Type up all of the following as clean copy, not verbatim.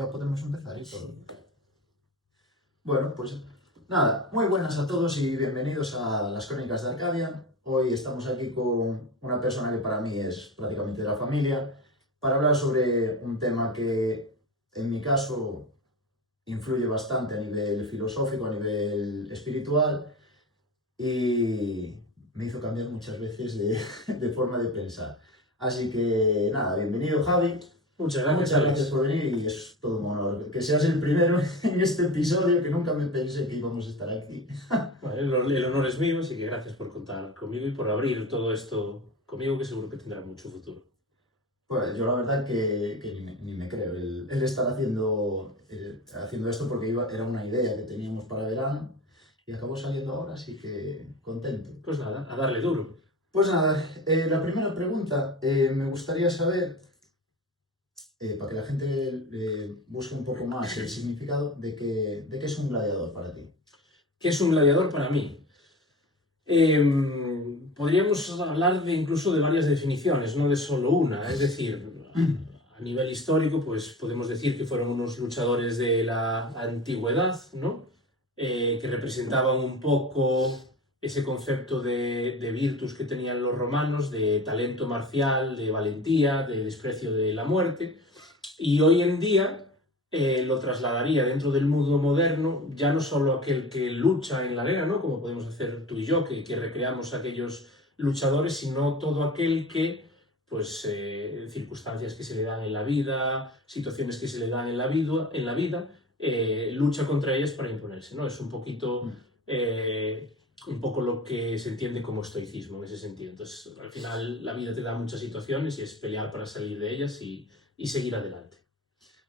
Ya podemos empezar y todo. Bueno, pues nada, muy buenas a todos y bienvenidos a las Crónicas de Arcadia. Hoy estamos aquí con una persona que para mí es prácticamente de la familia para hablar sobre un tema que en mi caso influye bastante a nivel filosófico, a nivel espiritual y me hizo cambiar muchas veces de forma de pensar. Así que nada, bienvenido Javi. Muchas gracias, Muchas Alex. gracias por venir y es todo un honor que seas el primero en este episodio, que nunca me pensé que íbamos a estar aquí. Vale, el honor es mío, así que gracias por contar conmigo y por abrir todo esto conmigo, que seguro que tendrá mucho futuro. Pues yo la verdad que ni me creo el estar haciendo esto porque era una idea que teníamos para verano y acabó saliendo ahora, así que contento. Pues nada, a darle duro. Pues nada, la primera pregunta, me gustaría saber, para que la gente busque un poco más el significado de qué es un gladiador para ti. ¿Qué es un gladiador para mí? Podríamos hablar incluso de varias definiciones, no de solo una. Es decir, a nivel histórico, pues podemos decir que fueron unos luchadores de la antigüedad, ¿no? Que representaban un poco ese concepto de virtus que tenían los romanos, de talento marcial, de valentía, de desprecio de la muerte. Y hoy en día lo trasladaría dentro del mundo moderno, ya no solo aquel que lucha en la arena, ¿no? Como podemos hacer tú y yo, que recreamos a aquellos luchadores, sino todo aquel que, pues, circunstancias que se le dan en la vida, situaciones que se le dan en la vida, lucha contra ellas para imponerse, ¿no? Es un poquito... un poco lo que se entiende como estoicismo en ese sentido. Entonces, al final, la vida te da muchas situaciones y es pelear para salir de ellas y seguir adelante.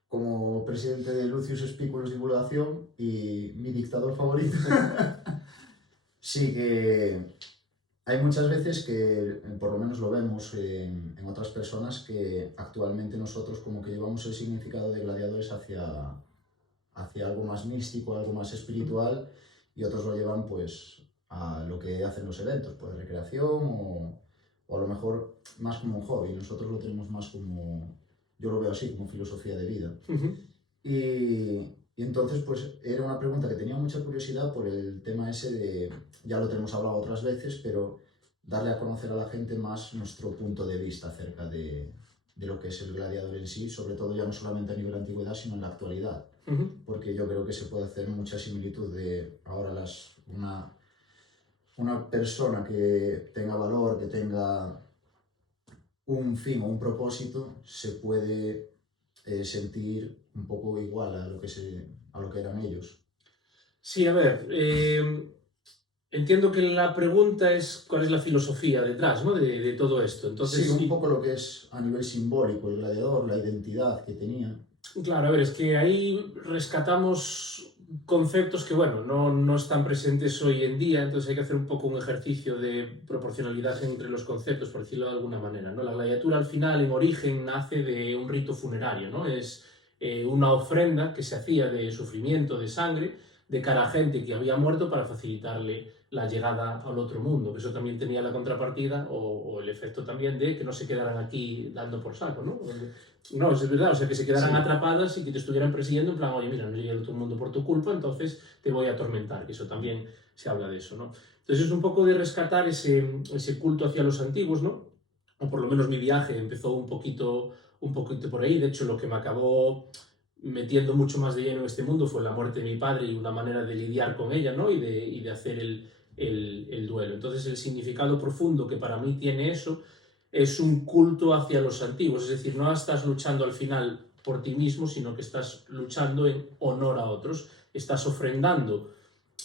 Como presidente de Lucius Spiculus Divulgación y mi dictador favorito, sí que hay muchas veces que, por lo menos lo vemos en otras personas, que actualmente nosotros como que llevamos el significado de gladiadores hacia algo más místico, algo más espiritual, y otros lo llevan pues a lo que hacen los eventos, pues recreación o a lo mejor más como un hobby. Nosotros lo tenemos más como, yo lo veo así, como filosofía de vida. Y entonces pues era una pregunta que tenía mucha curiosidad por el tema ese de, ya lo tenemos hablado otras veces, pero darle a conocer a la gente más nuestro punto de vista acerca de lo que es el gladiador en sí, sobre todo ya no solamente a nivel antigüedad, sino en la actualidad. Porque yo creo que se puede hacer mucha similitud de ahora una persona que tenga valor, que tenga un fin o un propósito, se puede sentir un poco igual a lo que eran ellos. Sí, a ver, entiendo que la pregunta es cuál es la filosofía detrás, ¿no? de todo esto. Entonces, sí, un poco lo que es a nivel simbólico el gladiador, la identidad que tenía. Claro, a ver, es que ahí rescatamos conceptos que, bueno, no están presentes hoy en día, entonces hay que hacer un poco un ejercicio de proporcionalidad entre los conceptos, por decirlo de alguna manera, ¿no? La gladiatura al final, en origen, nace de un rito funerario, ¿no? Es una ofrenda que se hacía de sufrimiento, de sangre, de cara a gente que había muerto para facilitarle la llegada al otro mundo. Eso también tenía la contrapartida o el efecto también de que no se quedaran aquí dando por saco, ¿no? No, es verdad, o sea, que se quedaran atrapadas y que te estuvieran persiguiendo en plan, oye, mira, no llega todo el mundo por tu culpa, entonces te voy a atormentar, que eso también se habla de eso, ¿no? Entonces es un poco de rescatar ese culto hacia los antiguos, ¿no? O por lo menos mi viaje empezó un poquito por ahí. De hecho, lo que me acabó metiendo mucho más de lleno en este mundo fue la muerte de mi padre y una manera de lidiar con ella, ¿no? Y de hacer el duelo. Entonces el significado profundo que para mí tiene eso es un culto hacia los antiguos, es decir, no estás luchando al final por ti mismo, sino que estás luchando en honor a otros, estás ofrendando,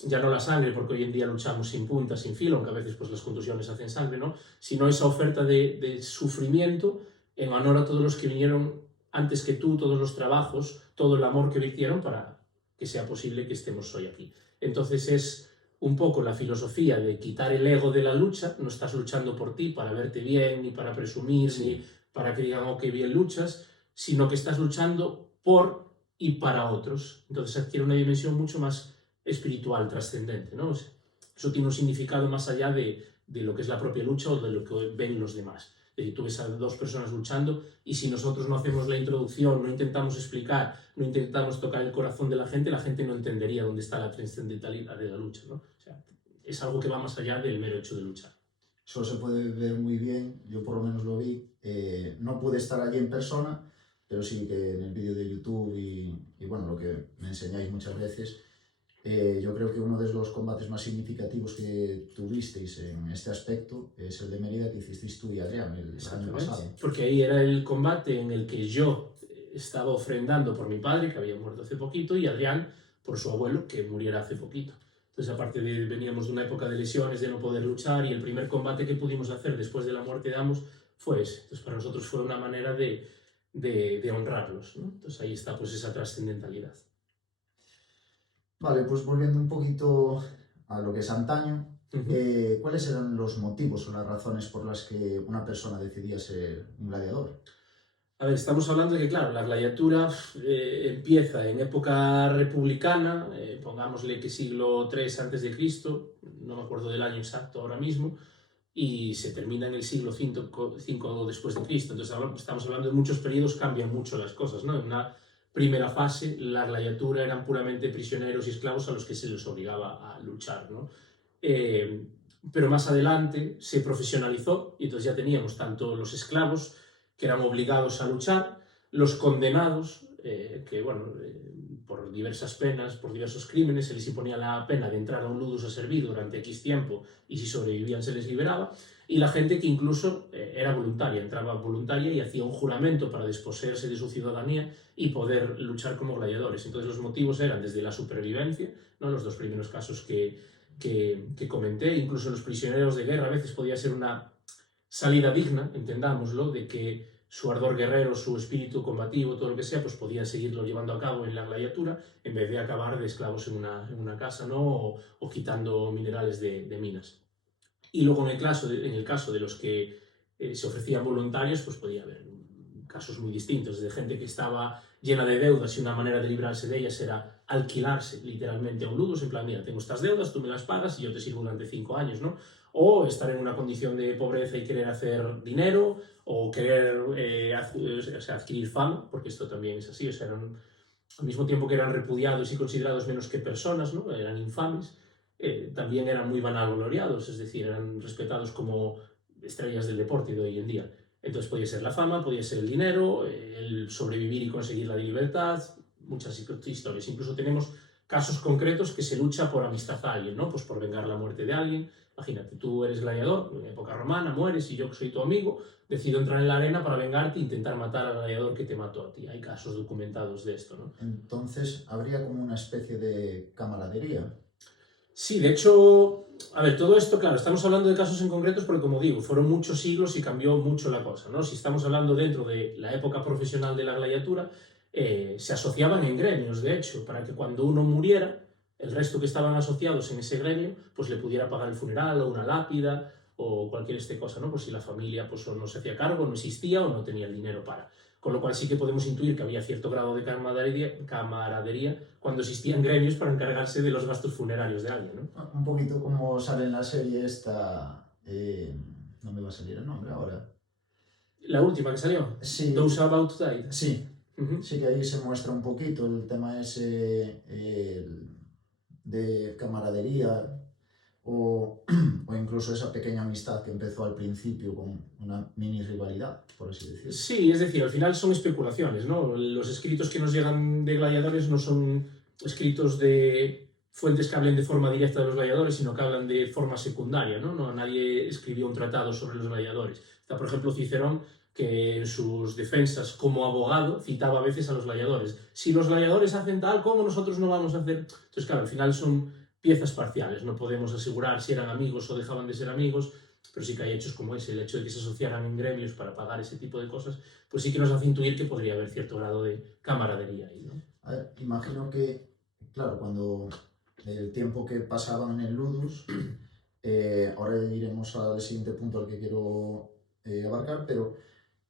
ya no la sangre, porque hoy en día luchamos sin punta, sin filo, aunque a veces pues, las contusiones hacen sangre, ¿no? Sino esa oferta de sufrimiento en honor a todos los que vinieron antes que tú, todos los trabajos, todo el amor que virtieron para que sea posible que estemos hoy aquí. Entonces es un poco la filosofía de quitar el ego de la lucha, no estás luchando por ti para verte bien, ni para presumir, ni para que digan, oh, qué bien luchas, sino que estás luchando por y para otros. Entonces adquiere una dimensión mucho más espiritual, trascendente, ¿no? O sea, eso tiene un significado más allá de lo que es la propia lucha o de lo que ven los demás. Tú ves a dos personas luchando y si nosotros no hacemos la introducción, no intentamos explicar, no intentamos tocar el corazón de la gente no entendería dónde está la trascendentalidad de la lucha, ¿no? O sea, es algo que va más allá del mero hecho de luchar. Eso se puede ver muy bien, yo por lo menos lo vi. No pude estar allí en persona, pero sí que en el vídeo de YouTube y bueno, lo que me enseñáis muchas veces, yo creo que uno de los combates más significativos que tuvisteis en este aspecto es el de Mérida que hicisteis tú y Adrián el año pasado. Porque ahí era el combate en el que yo estaba ofrendando por mi padre, que había muerto hace poquito, y Adrián por su abuelo, que muriera hace poquito. Entonces, aparte de veníamos de una época de lesiones, de no poder luchar, y el primer combate que pudimos hacer después de la muerte de ambos fue ese. Entonces, para nosotros fue una manera de honrarlos, ¿no? Entonces, ahí está pues esa trascendentalidad. Vale, pues volviendo un poquito a lo que es antaño, ¿cuáles eran los motivos o las razones por las que una persona decidía ser un gladiador? A ver, estamos hablando de que, claro, la gladiatura empieza en época republicana, pongámosle que siglo III a.C., no me acuerdo del año exacto ahora mismo, y se termina en el siglo V después de Cristo. Entonces estamos hablando de muchos periodos, cambian mucho las cosas, ¿no? En una primera fase, la gladiatura eran puramente prisioneros y esclavos a los que se les obligaba a luchar, ¿no? Pero más adelante se profesionalizó y entonces ya teníamos tanto los esclavos, que eran obligados a luchar, los condenados, que bueno, por diversas penas, por diversos crímenes, se les imponía la pena de entrar a un ludus a servir durante X tiempo y si sobrevivían se les liberaba, y la gente que incluso era voluntaria, entraba voluntaria y hacía un juramento para desposeerse de su ciudadanía y poder luchar como gladiadores. Entonces los motivos eran desde la supervivencia, ¿no? Los dos primeros casos que comenté, incluso los prisioneros de guerra a veces podía ser una salida digna, entendámoslo, de que su ardor guerrero, su espíritu combativo, todo lo que sea, pues podían seguirlo llevando a cabo en la gladiatura en vez de acabar de esclavos en una casa, ¿no? O quitando minerales de minas. Y luego en el caso de los que se ofrecían voluntarios, pues podía haber casos muy distintos, de gente que estaba llena de deudas y una manera de librarse de ellas era alquilarse literalmente a un ludus, en plan, mira, tengo estas deudas, tú me las pagas y yo te sirvo durante 5 años, ¿no? O estar en una condición de pobreza y querer hacer dinero, o querer adquirir fama, porque esto también es así, o sea, al mismo tiempo que eran repudiados y considerados menos que personas, ¿no? Eran infames, también eran muy vanagloriados, es decir, eran respetados como estrellas del deporte de hoy en día. Entonces podía ser la fama, podía ser el dinero, el sobrevivir y conseguir la libertad, muchas historias. Incluso tenemos casos concretos que se lucha por amistad a alguien, ¿no? Pues por vengar la muerte de alguien. Imagínate, tú eres gladiador, en época romana, mueres y yo que soy tu amigo, decido entrar en la arena para vengarte e intentar matar al gladiador que te mató a ti. Hay casos documentados de esto, ¿no? Entonces, habría como una especie de camaradería. Sí, de hecho, a ver, todo esto, claro, estamos hablando de casos en concretos porque, como digo, fueron muchos siglos y cambió mucho la cosa, ¿no? Si estamos hablando dentro de la época profesional de la gladiatura, se asociaban en gremios, de hecho, para que cuando uno muriera, el resto que estaban asociados en ese gremio, pues le pudiera pagar el funeral o una lápida o cualquier cosa, ¿no? Pues si la familia pues, o no se hacía cargo, no existía o no tenía el dinero para. Con lo cual sí que podemos intuir que había cierto grado de camaradería cuando existían gremios para encargarse de los gastos funerarios de alguien, ¿no? Un poquito como sale en la serie esta, no me va a salir el nombre ahora. La última que salió, sí, Those About to Die. Sí, sí que ahí se muestra un poquito el tema ese de camaradería o incluso esa pequeña amistad que empezó al principio con una mini rivalidad, por así decirlo. Sí, es decir, al final son especulaciones, ¿no? Los escritos que nos llegan de gladiadores no son escritos de fuentes que hablen de forma directa de los gladiadores, sino que hablan de forma secundaria, ¿no? Nadie escribió un tratado sobre los gladiadores. Está, por ejemplo, Cicerón, que en sus defensas como abogado citaba a veces a los gladiadores. Si los gladiadores hacen tal, ¿cómo nosotros no vamos a hacer? Entonces, claro, al final son piezas parciales, no podemos asegurar si eran amigos o dejaban de ser amigos, pero sí que hay hechos como ese, el hecho de que se asociaran en gremios para pagar ese tipo de cosas, pues sí que nos hace intuir que podría haber cierto grado de camaradería ahí, ¿no? A ver, imagino que, claro, cuando el tiempo que pasaban en el ludus, ahora iremos al siguiente punto al que quiero abarcar, pero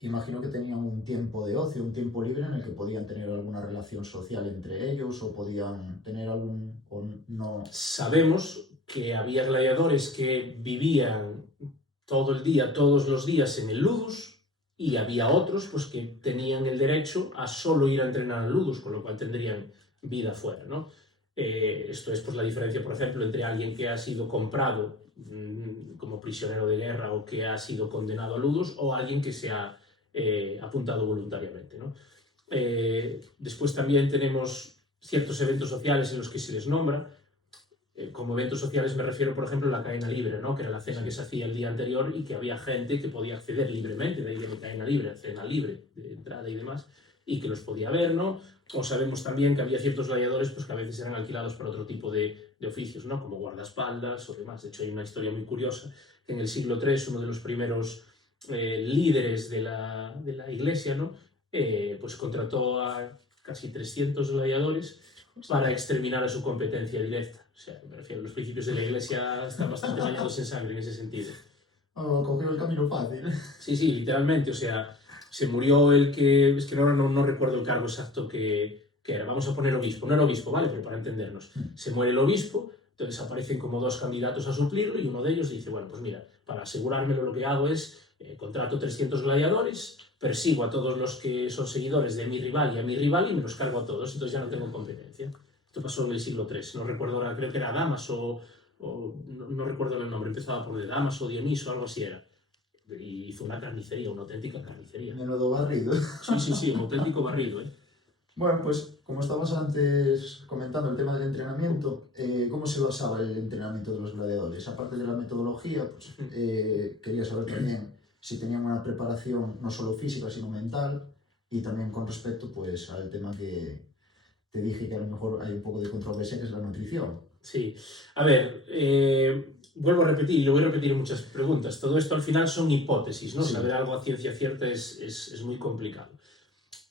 imagino que tenían un tiempo de ocio, un tiempo libre en el que podían tener alguna relación social entre ellos o podían tener algún o no. Sabemos que había gladiadores que vivían todo el día, todos los días en el ludus, y había otros pues, que tenían el derecho a solo ir a entrenar al ludus, con lo cual tendrían vida fuera, ¿no? Esto es pues, la diferencia, por ejemplo, entre alguien que ha sido comprado como prisionero de guerra o que ha sido condenado a ludus o alguien que se ha apuntado voluntariamente, ¿no? Después también tenemos ciertos eventos sociales en los que se les nombra. Como eventos sociales me refiero, por ejemplo, a la cadena libre, ¿no? Que era la cena que se hacía el día anterior y que había gente que podía acceder libremente, de ahí de la cadena libre, cena libre, de entrada y demás, y que los podía ver, ¿no? O sabemos también que había ciertos gladiadores pues, que a veces eran alquilados para otro tipo de oficios, ¿no? Como guardaespaldas o demás. De hecho, hay una historia muy curiosa que en el siglo III uno de los primeros líderes de la iglesia, ¿no? Pues contrató a casi 300 gladiadores para exterminar a su competencia directa. O sea, me refiero, los principios de la iglesia están bastante bañados en sangre en ese sentido. Cogió el camino fácil. Sí, literalmente, o sea, se murió el que, es que no recuerdo el cargo exacto que era, vamos a poner obispo, no era obispo, ¿vale? Pero para entendernos, se muere el obispo, entonces aparecen como dos candidatos a suplirlo y uno de ellos dice, bueno, pues mira, para asegurármelo lo que hago es, contrato 300 gladiadores, persigo a todos los que son seguidores de mi rival y a mi rival y me los cargo a todos, entonces ya no tengo competencia. Esto pasó en el siglo III, no recuerdo ahora, creo que era Damaso, o no recuerdo el nombre, empezaba por de Damaso, Dioniso, algo así era. Y hizo una carnicería, una auténtica carnicería. Menudo barrido. Sí, un auténtico barrido, ¿eh? Bueno, pues como estabas antes comentando el tema del entrenamiento, ¿cómo se basaba el entrenamiento de los gladiadores? Aparte de la metodología, pues, quería saber también si tenían una preparación no solo física, sino mental, y también con respecto pues, al tema que te dije que a lo mejor hay un poco de controversia, que es la nutrición. Sí, a ver, vuelvo a repetir, y lo voy a repetir en muchas preguntas. Todo esto al final son hipótesis, ¿no? Sí. Saber algo a ciencia cierta es muy complicado.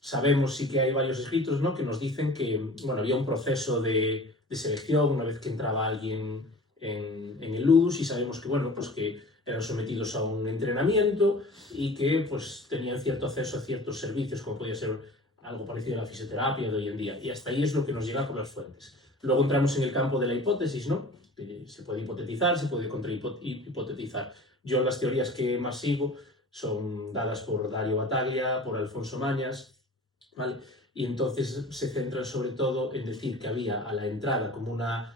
Sabemos sí que hay varios escritos, ¿no? Que nos dicen que bueno, había un proceso de selección una vez que entraba alguien en el ludus y sabemos que, bueno, pues que eran sometidos a un entrenamiento y que pues, tenían cierto acceso a ciertos servicios, como podía ser algo parecido a la fisioterapia de hoy en día. Y hasta ahí es lo que nos llega por las fuentes. Luego entramos en el campo de la hipótesis, ¿no? Se puede hipotetizar, se puede contrahipotetizar. Yo las teorías que más sigo son dadas por Dario Battaglia, por Alfonso Mañas, ¿vale? Y entonces se centran sobre todo en decir que había a la entrada como una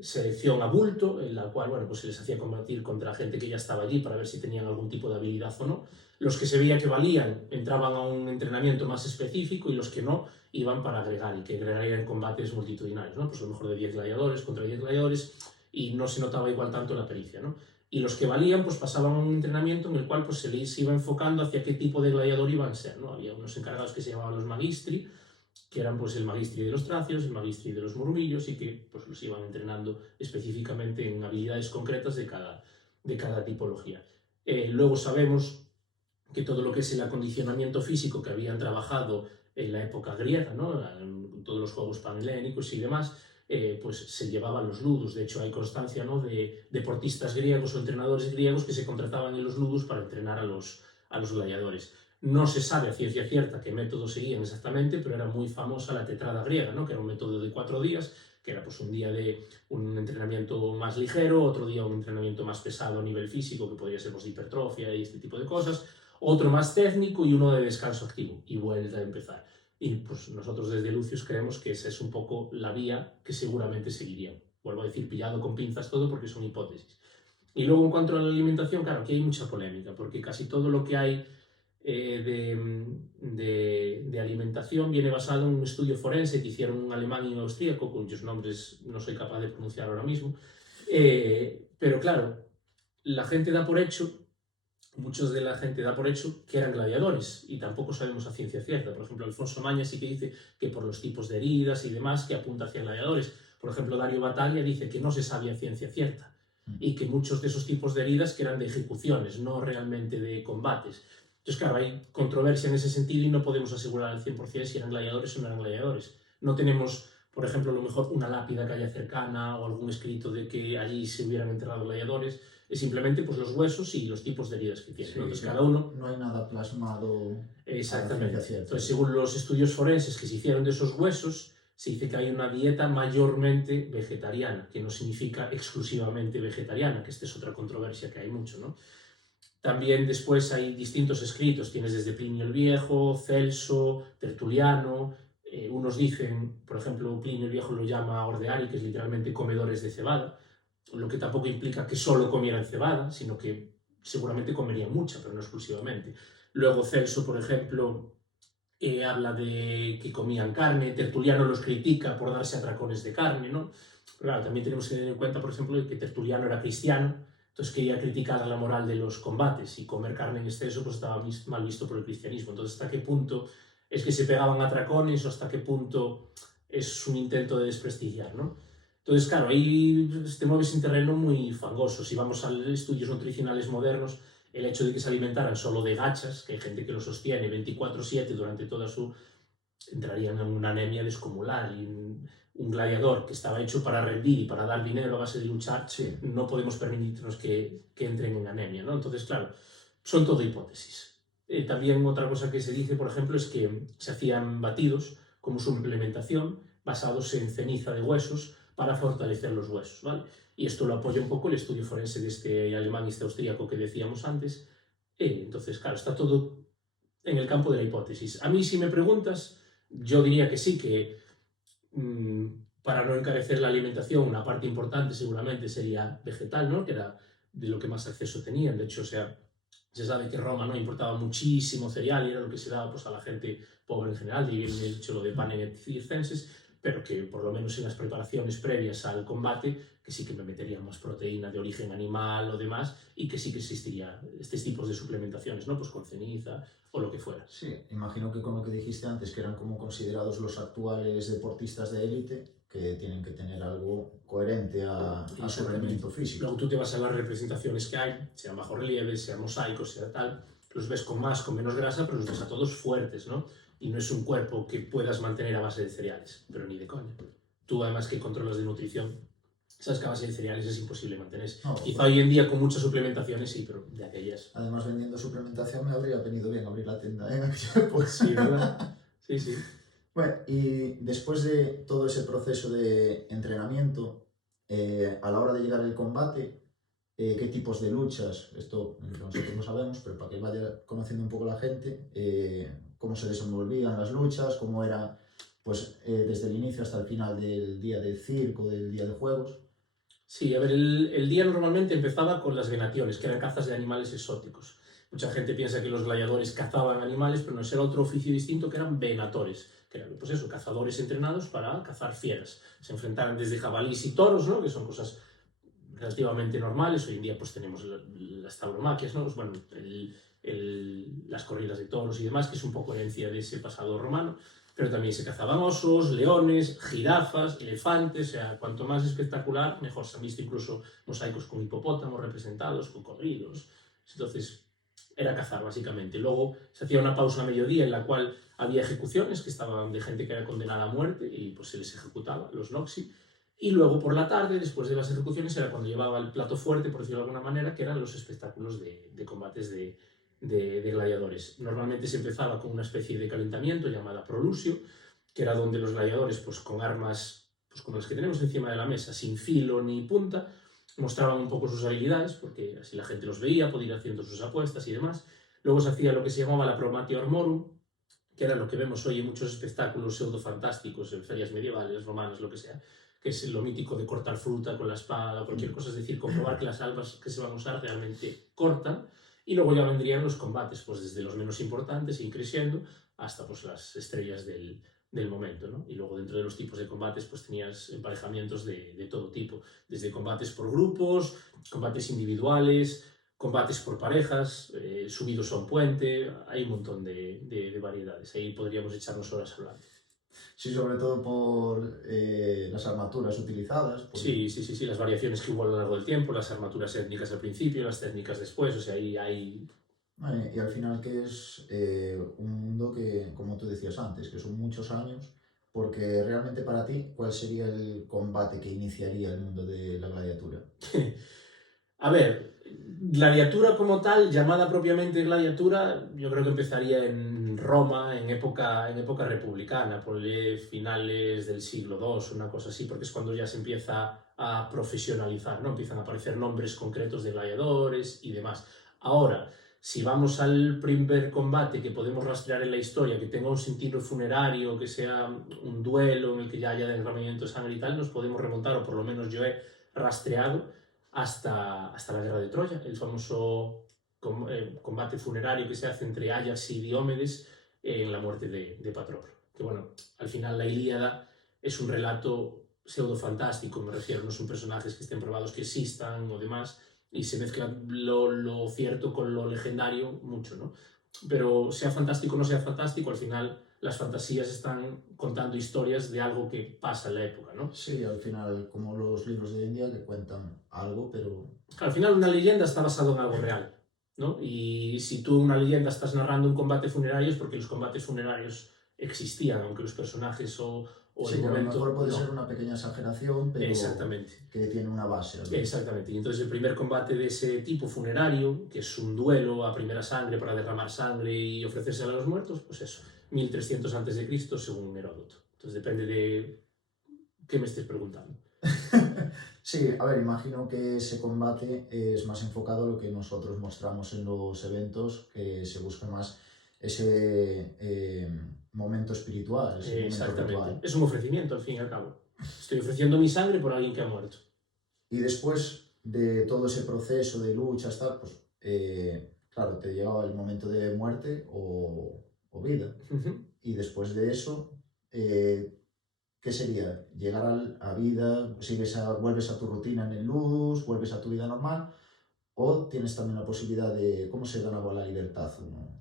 selección a bulto, en la cual bueno, pues se les hacía combatir contra gente que ya estaba allí para ver si tenían algún tipo de habilidad o no. Los que se veía que valían entraban a un entrenamiento más específico y los que no iban para agregar, y que agregarían combates multitudinarios, ¿no? Pues a lo mejor de 10 gladiadores contra 10 gladiadores, y no se notaba igual tanto la pericia, ¿no? Y los que valían pues pasaban a un entrenamiento en el cual pues, se les iba enfocando hacia qué tipo de gladiador iban a ser, ¿no? Había unos encargados que se llamaban los magistri, que eran pues, el magistri de los tracios, el magistri de los murmillos, y que pues, los iban entrenando específicamente en habilidades concretas de cada tipología. Luego sabemos que todo lo que es el acondicionamiento físico que habían trabajado en la época griega, ¿no? En todos los juegos panhelénicos y demás, pues se llevaban los ludus. De hecho, hay constancia, ¿no? de deportistas griegos o entrenadores griegos que se contrataban en los ludus para entrenar a los gladiadores. No se sabe a ciencia cierta qué método seguían exactamente, pero era muy famosa la tetrada griega, ¿no? Que era un método de 4 días, que era pues, un día de un entrenamiento más ligero, otro día un entrenamiento más pesado a nivel físico, que podría ser pues, de hipertrofia y este tipo de cosas, otro más técnico y uno de descanso activo, y vuelta a empezar. Y pues nosotros desde Lucius creemos que esa es un poco la vía que seguramente seguirían. Vuelvo a decir, pillado con pinzas todo porque son hipótesis. Y luego en cuanto a la alimentación, claro, aquí hay mucha polémica, porque casi todo lo que hay de alimentación viene basado en un estudio forense que hicieron un alemán y un austríaco, cuyos nombres no soy capaz de pronunciar ahora mismo. Pero claro, la gente da por hecho, muchos de la gente da por hecho que eran gladiadores y tampoco sabemos a ciencia cierta. Por ejemplo, Alfonso Mañas sí que dice que por los tipos de heridas y demás que apunta hacia gladiadores. Por ejemplo, Dario Battaglia dice que no se sabe a ciencia cierta y que muchos de esos tipos de heridas que eran de ejecuciones, no realmente de combates. Entonces, claro, hay controversia en ese sentido y no podemos asegurar al 100% si eran gladiadores o no eran gladiadores. No tenemos, por ejemplo, a lo mejor una lápida que haya cercana o algún escrito de que allí se hubieran enterrado gladiadores. Es simplemente pues, los huesos y los tipos de heridas que tienen. Sí, entonces, cada uno... No hay nada plasmado. Exactamente. Entonces, según los estudios forenses que se hicieron de esos huesos, se dice que hay una dieta mayormente vegetariana, que no significa exclusivamente vegetariana, que esta es otra controversia que hay mucho, ¿no? También después hay distintos escritos, tienes desde Plinio el Viejo, Celso, Tertuliano, unos dicen, por ejemplo, Plinio el Viejo lo llama ordeari, que es literalmente comedores de cebada, lo que tampoco implica que solo comieran cebada, sino que seguramente comerían mucha, pero no exclusivamente. Luego Celso, por ejemplo, habla de que comían carne, Tertuliano los critica por darse atracones de carne, ¿no? Pero claro, también tenemos que tener en cuenta, por ejemplo, que Tertuliano era cristiano, entonces quería criticar la moral de los combates y comer carne en exceso pues estaba mal visto por el cristianismo. Entonces, ¿hasta qué punto es que se pegaban atracones o hasta qué punto es un intento de desprestigiar, ¿no? Entonces, claro, ahí te mueves en terreno muy fangoso. Si vamos a estudios nutricionales modernos, el hecho de que se alimentaran solo de gachas, que hay gente que lo sostiene 24/7 durante toda su... entrarían en una anemia descomunal y un gladiador que estaba hecho para rendir y para dar dinero a base de luchar, Sí. no podemos permitirnos que entren en anemia, ¿no? Entonces, claro, son todo hipótesis. También otra cosa que se dice, por ejemplo, es que se hacían batidos como suplementación basados en ceniza de huesos para fortalecer los huesos, ¿vale? Y esto lo apoya un poco el estudio forense de este alemán y este austríaco que decíamos antes. Entonces, claro, está todo en el campo de la hipótesis. A mí, si me preguntas, yo diría que sí, que para no encarecer la alimentación, una parte importante seguramente sería vegetal, ¿no? Que era de lo que más acceso tenían. De hecho, o sea, se sabe que Roma no importaba muchísimo cereal y era lo que se daba pues, a la gente pobre en general, y bien hecho lo de panem et circenses, pero que por lo menos en las preparaciones previas al combate, que sí que me meterían más proteína de origen animal o demás, y que sí que existiría estos tipos de suplementaciones, ¿no? Pues con ceniza o lo que fuera. Sí, imagino que con lo que dijiste antes, que eran como considerados los actuales deportistas de élite, que tienen que tener algo coherente a su rendimiento físico. Luego tú te vas a las representaciones que hay, sean bajo relieve, sean mosaicos, sea tal, los ves con más, con menos grasa, pero los ves a todos fuertes, ¿no? Y no es un cuerpo que puedas mantener a base de cereales, pero ni de coña. Tú además que controlas de nutrición, sabes que a base de cereales es imposible mantener. No, quizá hoy en día con muchas suplementaciones sí, pero de aquellas. Además, vendiendo suplementación me habría venido bien abrir la tienda en aquella época. Sí, ¿verdad? Sí, sí. Bueno, y después de todo ese proceso de entrenamiento, a la hora de llegar al combate, qué tipos de luchas, esto nosotros lo sabemos, pero para que vaya conociendo un poco la gente, cómo se desenvolvían las luchas, cómo era pues, desde el inicio hasta el final del día del circo, del día de juegos. Sí, a ver, el día normalmente empezaba con las venaciones, que eran cazas de animales exóticos. Mucha gente piensa que los gladiadores cazaban animales, pero no, era otro oficio distinto que eran venatores, que eran, pues eso, cazadores entrenados para cazar fieras. Se enfrentaban desde jabalíes y toros, ¿no? Que son cosas relativamente normales. Hoy en día pues tenemos las tauromaquias, ¿no? Pues, bueno, las corridas de toros y demás, que es un poco herencia de ese pasado romano. Pero también se cazaban osos, leones, jirafas, elefantes, o sea, cuanto más espectacular, mejor. Se han visto incluso mosaicos con hipopótamos representados, cocodrilos. Entonces, era cazar, básicamente. Luego se hacía una pausa a mediodía en la cual había ejecuciones que estaban de gente que era condenada a muerte y pues se les ejecutaba, los noxi. Y luego por la tarde, después de las ejecuciones, era cuando llevaba el plato fuerte, por decirlo de alguna manera, que eran los espectáculos de combates de gladiadores. Normalmente se empezaba con una especie de calentamiento llamada prolusio, que era donde los gladiadores, pues con armas pues, como las que tenemos encima de la mesa, sin filo ni punta, mostraban un poco sus habilidades, porque así la gente los veía, podía ir haciendo sus apuestas y demás. Luego se hacía lo que se llamaba la promatia hormorum, que era lo que vemos hoy en muchos espectáculos pseudo-fantásticos, en ferias medievales, romanas, lo que sea, que es lo mítico de cortar fruta con la espada, cualquier cosa, es decir, comprobar que las armas que se van a usar realmente cortan. Y luego ya vendrían los combates, pues desde los menos importantes, increciendo, hasta pues las estrellas del momento, ¿no? Y luego dentro de los tipos de combates pues tenías emparejamientos de todo tipo, desde combates por grupos, combates individuales, combates por parejas, subidos a un puente, hay un montón de variedades, ahí podríamos echarnos horas hablando. Sí, sobre todo por las armaturas utilizadas. Sí, las variaciones que hubo a lo largo del tiempo, las armaturas étnicas al principio, las técnicas después, o sea, ahí hay... Vale, y al final que es un mundo que, como tú decías antes, que son muchos años, porque realmente para ti, ¿cuál sería el combate que iniciaría el mundo de la gladiatura? A ver, gladiatura como tal, llamada propiamente gladiatura, yo creo que empezaría en Roma en época republicana, por finales del siglo II, una cosa así, porque es cuando ya se empieza a profesionalizar, ¿no? Empiezan a aparecer nombres concretos de gladiadores y demás. Ahora, si vamos al primer combate que podemos rastrear en la historia, que tenga un sentido funerario, que sea un duelo en el que ya haya derramamiento de sangre y tal, nos podemos remontar, o por lo menos yo he rastreado, hasta la guerra de Troya, el famoso combate funerario que se hace entre Ajax y Diomedes en la muerte de Patroclo. Que bueno, al final la Ilíada es un relato pseudo-fantástico, me refiero, no son personajes que estén probados que existan o demás, y se mezcla lo cierto con lo legendario mucho, ¿no? Pero sea fantástico o no sea fantástico, al final las fantasías están contando historias de algo que pasa en la época, ¿no? Sí, al final, como los libros de hoy en día que cuentan algo, pero... Al final una leyenda está basada en algo real, ¿no? Y si tú en una leyenda estás narrando un combate funerario es porque los combates funerarios existían, aunque los personajes o sí, el que momento... a lo mejor puede ser una pequeña exageración, pero Exactamente. que tiene una base. ¿No? Exactamente. Y entonces el primer combate de ese tipo funerario, que es un duelo a primera sangre para derramar sangre y ofrecerse a los muertos, pues eso, 1300 a.C. según Heródoto. Entonces depende de qué me estés preguntando. Sí, a ver, imagino que ese combate es más enfocado a lo que nosotros mostramos en los eventos, que se busca más ese momento espiritual, ese momento ritual. Es un ofrecimiento, al fin y al cabo. Estoy ofreciendo mi sangre por alguien que ha muerto. Y después de todo ese proceso de lucha, hasta, pues, claro, te llegaba el momento de muerte o vida. Y después de eso, ¿qué sería? Llegar a vida, vuelves a tu rutina en el ludus, vuelves a tu vida normal, o tienes también la posibilidad de cómo se ganaba la libertad, ¿no?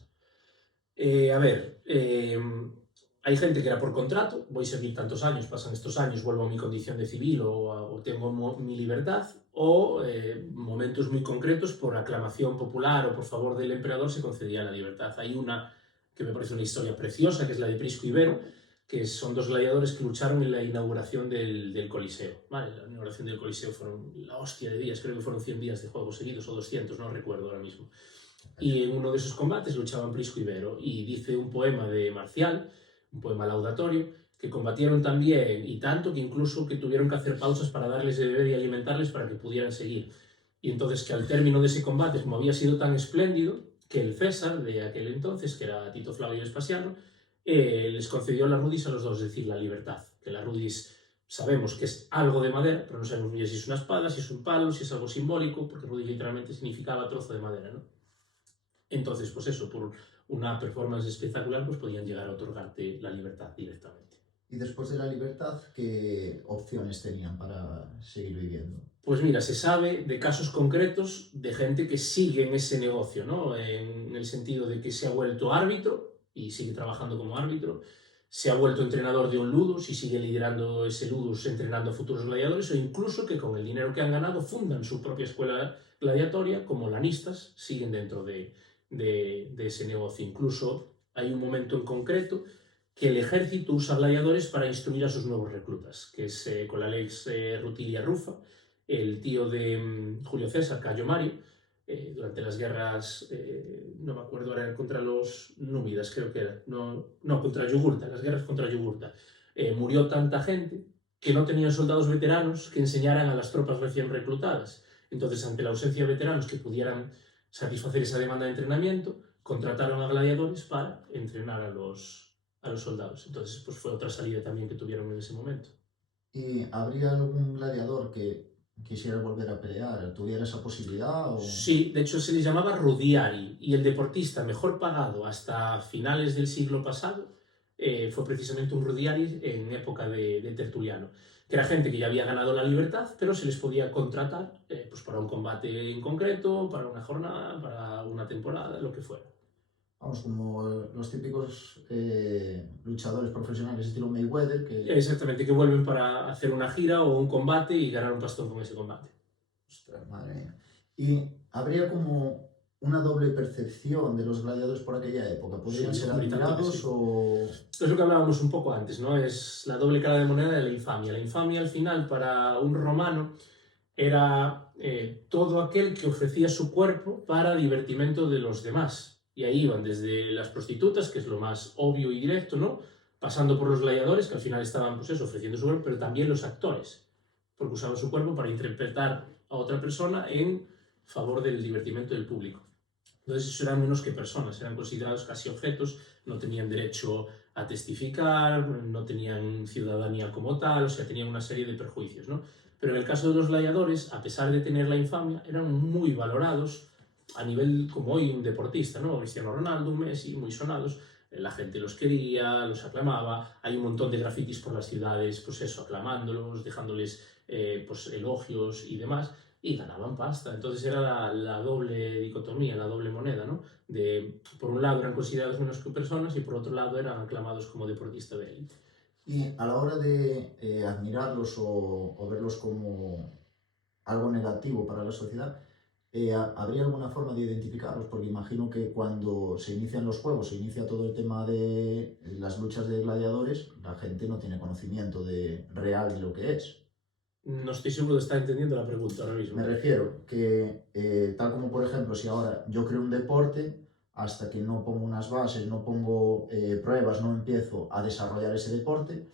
Hay gente que era por contrato, voy a servir tantos años, pasan estos años, vuelvo a mi condición de civil o tengo mi libertad, o momentos muy concretos por aclamación popular o por favor del emperador se concedía la libertad. Hay una que me parece una historia preciosa, que es la de Prisco y Vero, que son dos gladiadores que lucharon en la inauguración del Coliseo. ¿Vale? La inauguración del Coliseo fueron la hostia de días, creo que fueron 100 días de juegos seguidos o 200, no recuerdo ahora mismo. Y en uno de esos combates luchaban Prisco y Vero, y dice un poema de Marcial, un poema laudatorio, que combatieron también y tanto que incluso que tuvieron que hacer pausas para darles de beber y alimentarles para que pudieran seguir. Y entonces que al término de ese combate, como había sido tan espléndido, que el César de aquel entonces, que era Tito Flavio Vespasiano, les concedió la rudis a los dos, es decir, la libertad. Que la rudis sabemos que es algo de madera, pero no sabemos bien si es una espada, si es un palo, si es algo simbólico, porque rudis literalmente significaba trozo de madera, ¿no? Entonces, pues eso, por una performance espectacular, pues podían llegar a otorgarte la libertad directamente. Y después de la libertad, ¿qué opciones tenían para seguir viviendo? Pues mira, se sabe de casos concretos de gente que sigue en ese negocio, ¿no? En el sentido de que se ha vuelto árbitro y sigue trabajando como árbitro, se ha vuelto entrenador de un ludus y sigue liderando ese ludus entrenando a futuros gladiadores, o incluso que con el dinero que han ganado fundan su propia escuela gladiatoria, como lanistas, siguen dentro de ese negocio. Incluso hay un momento en concreto que el ejército usa gladiadores para instruir a sus nuevos reclutas, que es con la lex Rutilia Rufa, el tío de Julio César, Cayo Mario, durante las guerras, no me acuerdo ahora, contra los númidas, creo que era, no, contra Yugurta, las guerras contra Yugurta. Murió tanta gente que no tenían soldados veteranos que enseñaran a las tropas recién reclutadas. Entonces, ante la ausencia de veteranos que pudieran satisfacer esa demanda de entrenamiento, contrataron a gladiadores para entrenar a los soldados. Entonces, pues fue otra salida también que tuvieron en ese momento. ¿Y habría algún gladiador que quisiera volver a pelear? ¿Tuviera esa posibilidad? O... Sí, de hecho se le llamaba rudiari, y el deportista mejor pagado hasta finales del siglo pasado fue precisamente un rudiari en época de Tertuliano, que era gente que ya había ganado la libertad, pero se les podía contratar pues para un combate en concreto, para una jornada, para una temporada, lo que fuera. Vamos, como los típicos luchadores profesionales estilo Mayweather que... Exactamente, que vuelven para hacer una gira o un combate y ganar un pastón con ese combate. Ostras, madre mía. ¿Y habría como una doble percepción de los gladiadores por aquella época? ¿Podrían ser admirados sí. o...? Esto es lo que hablábamos un poco antes, ¿no? Es la doble cara de moneda de la infamia. La infamia, al final, para un romano, era todo aquel que ofrecía su cuerpo para divertimento de los demás. Y ahí iban desde las prostitutas, que es lo más obvio y directo, ¿no? Pasando por los gladiadores, que al final estaban, pues eso, ofreciendo su cuerpo, pero también los actores, porque usaban su cuerpo para interpretar a otra persona en favor del divertimento del público. Entonces eso eran menos que personas, eran considerados casi objetos, no tenían derecho a testificar, no tenían ciudadanía como tal, o sea, tenían una serie de perjuicios, ¿no? Pero en el caso de los gladiadores, a pesar de tener la infamia, eran muy valorados a nivel como hoy un deportista, ¿no? Cristiano Ronaldo, Messi, muy sonados, la gente los quería, los aclamaba, hay un montón de grafitis por las ciudades, pues eso, aclamándolos, dejándoles pues elogios y demás, y ganaban pasta. Entonces era la doble dicotomía, la doble moneda, ¿no? De, por un lado eran considerados menos que personas y por otro lado eran aclamados como deportista de élite. Y a la hora de admirarlos o verlos como algo negativo para la sociedad, ¿habría alguna forma de identificarlos? Porque imagino que cuando se inician los juegos, se inicia todo el tema de las luchas de gladiadores, la gente no tiene conocimiento real de lo que es. No estoy seguro de estar entendiendo la pregunta ahora mismo. Me refiero que, tal como por ejemplo, si ahora yo creo un deporte, hasta que no pongo unas bases, no pongo pruebas, no empiezo a desarrollar ese deporte,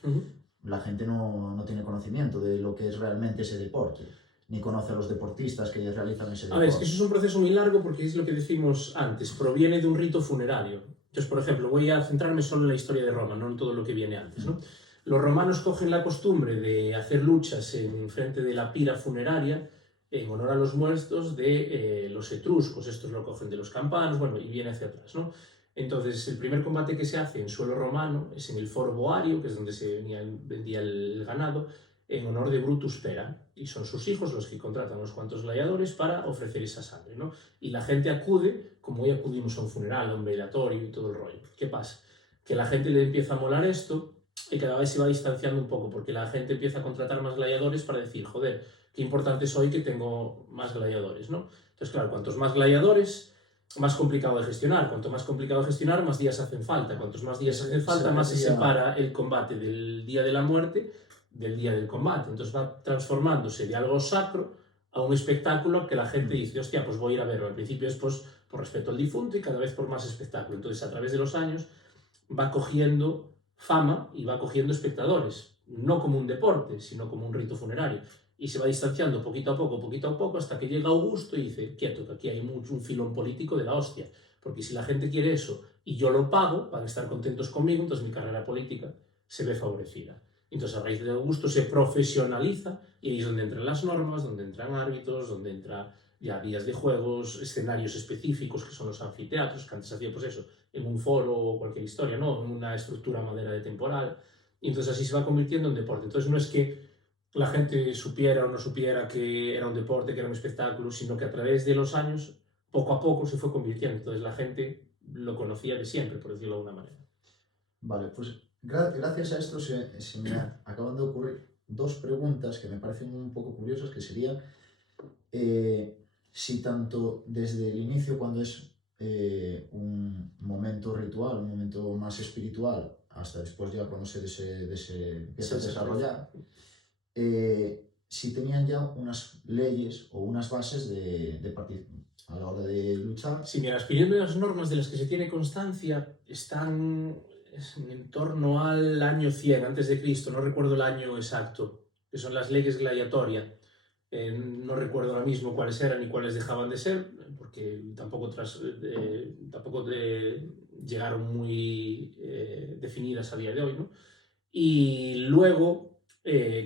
la gente no tiene conocimiento de lo que es realmente ese deporte, ni conoce a los deportistas que realizan ese deporte. A ver, es que eso es un proceso muy largo porque es lo que decimos antes, proviene de un rito funerario. Entonces, por ejemplo, voy a centrarme solo en la historia de Roma, no en todo lo que viene antes, ¿no? Los romanos cogen la costumbre de hacer luchas en frente de la pira funeraria en honor a los muertos de los etruscos. Estos lo cogen de los campanos, bueno, y viene hacia atrás, ¿no? Entonces, el primer combate que se hace en suelo romano es en el foro Boario, que es donde se vendía el ganado, en honor de Brutus Pera, y son sus hijos los que contratan a unos cuantos gladiadores para ofrecer esa sangre, ¿no? Y la gente acude, como hoy acudimos a un funeral, a un velatorio y todo el rollo. ¿Qué pasa? Que la gente le empieza a molar esto y cada vez se va distanciando un poco, porque la gente empieza a contratar más gladiadores para decir, joder, qué importante soy que tengo más gladiadores, ¿no? Entonces, claro, cuantos más gladiadores, más complicado de gestionar. Cuanto más complicado de gestionar, más días hacen falta. Cuantos más días hacen falta, más se separa el combate del día de la muerte del día del combate. Entonces va transformándose de algo sacro a un espectáculo que la gente dice, hostia, pues voy a ir a verlo. Al principio es pues, por respeto al difunto y cada vez por más espectáculo. Entonces, a través de los años va cogiendo fama y va cogiendo espectadores, no como un deporte, sino como un rito funerario. Y se va distanciando poquito a poco, hasta que llega Augusto y dice, quieto, que aquí hay mucho, un filón político de la hostia. Porque si la gente quiere eso y yo lo pago, van a estar contentos conmigo, entonces mi carrera política se ve favorecida. Entonces, a raíz de Augusto se profesionaliza y ahí es donde entran las normas, donde entran árbitros, donde entran ya días de juegos, escenarios específicos que son los anfiteatros, que antes hacía pues eso, en un foro o cualquier historia, ¿no? En una estructura madera de temporal. Y entonces así se va convirtiendo en deporte. Entonces no es que la gente supiera o no supiera que era un deporte, que era un espectáculo, sino que a través de los años, poco a poco se fue convirtiendo. Entonces la gente lo conocía de siempre, por decirlo de alguna manera. Vale, pues gracias a esto se me acaban de ocurrir dos preguntas que me parecen un poco curiosas, que sería si tanto desde el inicio, cuando es un momento ritual, un momento más espiritual, hasta después ya cuando se empieza a desarrollar, si tenían ya unas leyes o unas bases a la hora de luchar. Sí, mira, las primeras normas de las que se tiene constancia están en torno al año 100 antes de Cristo, no recuerdo el año exacto, que son las leyes gladiatorias. No recuerdo ahora mismo cuáles eran y cuáles dejaban de ser, porque tampoco llegaron muy definidas a día de hoy, ¿no? Y luego,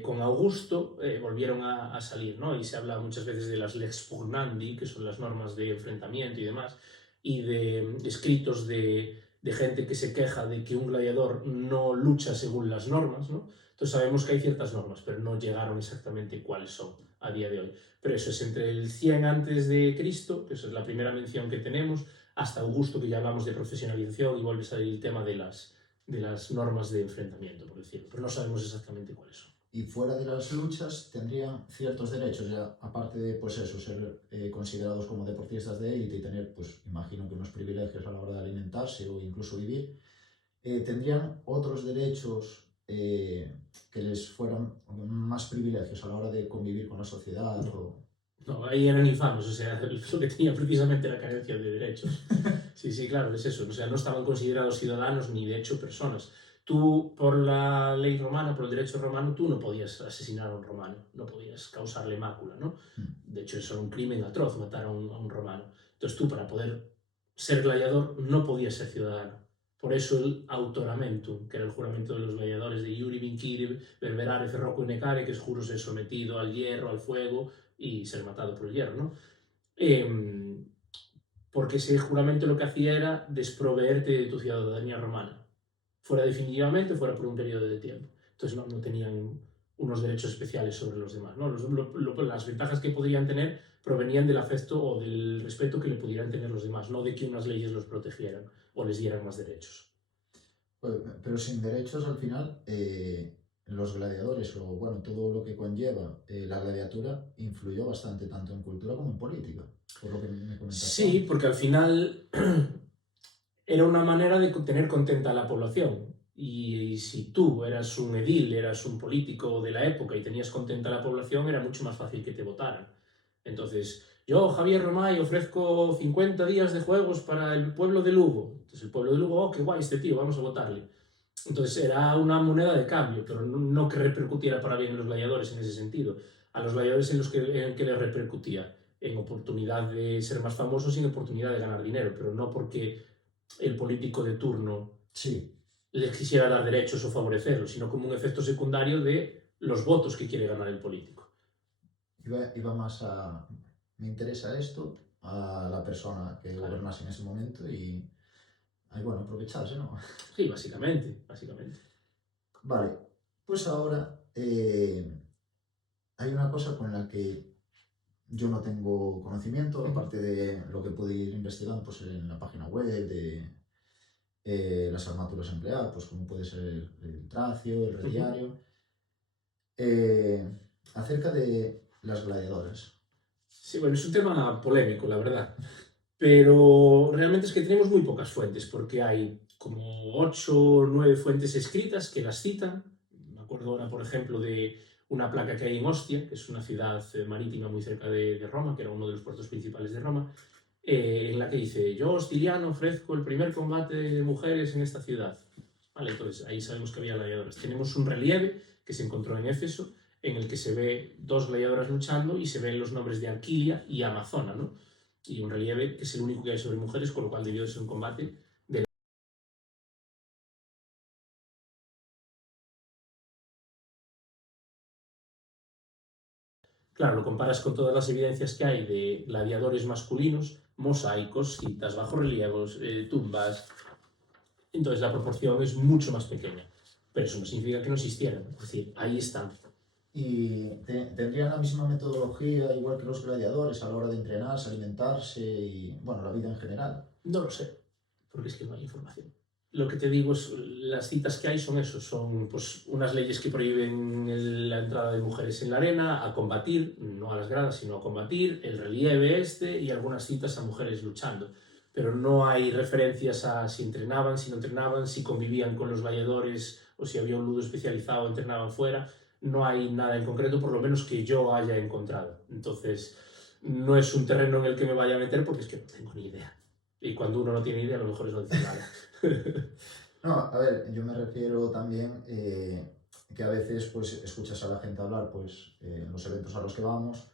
con Augusto, volvieron a salir, ¿no? Y se habla muchas veces de las lex pugnandi, que son las normas de enfrentamiento y demás, y de escritos de gente que se queja de que un gladiador no lucha según las normas, ¿no? Entonces sabemos que hay ciertas normas, pero no llegaron exactamente cuáles son a día de hoy. Pero eso es entre el 100 antes de Cristo, que esa es la primera mención que tenemos, hasta Augusto, que ya hablamos de profesionalización y vuelve a salir el tema de las normas de enfrentamiento, por decirlo, pero no sabemos exactamente cuáles son. Y fuera de las luchas tendrían ciertos derechos, ya aparte de pues eso, ser considerados como deportistas de élite y tener, pues imagino que unos privilegios a la hora de alimentarse o incluso vivir, tendrían otros derechos que les fueran más privilegios a la hora de convivir con la sociedad. No, ahí eran infames, o sea, lo que tenía precisamente la carencia de derechos. Sí, sí, claro, es eso. O sea, no estaban considerados ciudadanos ni de hecho personas. Tú, por la ley romana, por el derecho romano, tú no podías asesinar a un romano, no podías causarle mácula, ¿no? De hecho, eso era un crimen atroz, matar a un romano. Entonces tú, para poder ser gladiador, no podías ser ciudadano. Por eso el autoramentum, que era el juramento de los gladiadores de Iuri Vincire, Verberare, Ferroco y Necare, que es juro ser sometido al hierro, al fuego y ser matado por el hierro, ¿no? Porque ese juramento lo que hacía era desproveerte de tu ciudadanía romana, fuera definitivamente, fuera por un periodo de tiempo. Entonces no tenían unos derechos especiales sobre los demás, ¿no? Las ventajas que podrían tener provenían del afecto o del respeto que le pudieran tener los demás, no de que unas leyes los protegieran o les dieran más derechos. Pero sin derechos al final, los gladiadores o bueno, todo lo que conlleva la gladiatura influyó bastante tanto en cultura como en política, por lo que me comentaste. Sí, porque al final era una manera de tener contenta a la población. Y si tú eras un edil, eras un político de la época y tenías contenta a la población, era mucho más fácil que te votaran. Entonces, yo, Javier Romay, ofrezco 50 días de juegos para el pueblo de Lugo. Entonces el pueblo de Lugo, oh, qué guay este tío, vamos a votarle. Entonces era una moneda de cambio, pero no que repercutiera para bien en los gladiadores en ese sentido. A los gladiadores en el que les repercutía, en oportunidad de ser más famosos y en oportunidad de ganar dinero, pero no porque el político de turno Sí. les quisiera dar derechos o favorecerlos, sino como un efecto secundario de los votos que quiere ganar el político. Iba más a... Me interesa esto, a la persona que gobernase en ese momento y bueno, aprovecharse, ¿no? Sí, básicamente. Vale, pues ahora hay una cosa con la que yo no tengo conocimiento, aparte de lo que pude ir investigando pues, en la página web de las armaduras empleadas, pues como puede ser el tracio, el rediario, acerca de las gladiadoras. Sí, bueno, es un tema polémico, la verdad. Pero realmente es que tenemos muy pocas fuentes, porque hay como 8 o 9 fuentes escritas que las citan. Me acuerdo ahora, por ejemplo, de una placa que hay en Ostia, que es una ciudad marítima muy cerca de Roma, que era uno de los puertos principales de Roma, en la que dice: yo, Ostiliano, ofrezco el primer combate de mujeres en esta ciudad. Vale, entonces ahí sabemos que había gladiadoras. Tenemos un relieve que se encontró en Éfeso, en el que se ve 2 gladiadoras luchando y se ven los nombres de Arquilia y Amazona, ¿no? Y un relieve que es el único que hay sobre mujeres, con lo cual debió de ser un combate de... Claro, lo comparas con todas las evidencias que hay de gladiadores masculinos, mosaicos, citas, bajorrelievos, tumbas. Entonces la proporción es mucho más pequeña. Pero eso no significa que no existieran. Es decir, ahí están. ¿Y tendrían la misma metodología, igual que los gladiadores, a la hora de entrenarse, alimentarse y, bueno, la vida en general? No lo sé, porque es que no hay información. Lo que te digo es, las citas que hay son eso, son pues, unas leyes que prohíben la entrada de mujeres en la arena, a combatir, no a las gradas, sino a combatir, el relieve y algunas citas a mujeres luchando. Pero no hay referencias a si entrenaban, si no entrenaban, si convivían con los gladiadores o si había un ludo especializado, entrenaban fuera. No hay nada en concreto, por lo menos que yo haya encontrado. Entonces, no es un terreno en el que me vaya a meter porque es que no tengo ni idea. Y cuando uno no tiene idea, a lo mejor es no decir nada. No, a ver, yo me refiero también que a veces pues escuchas a la gente hablar pues en los eventos a los que vamos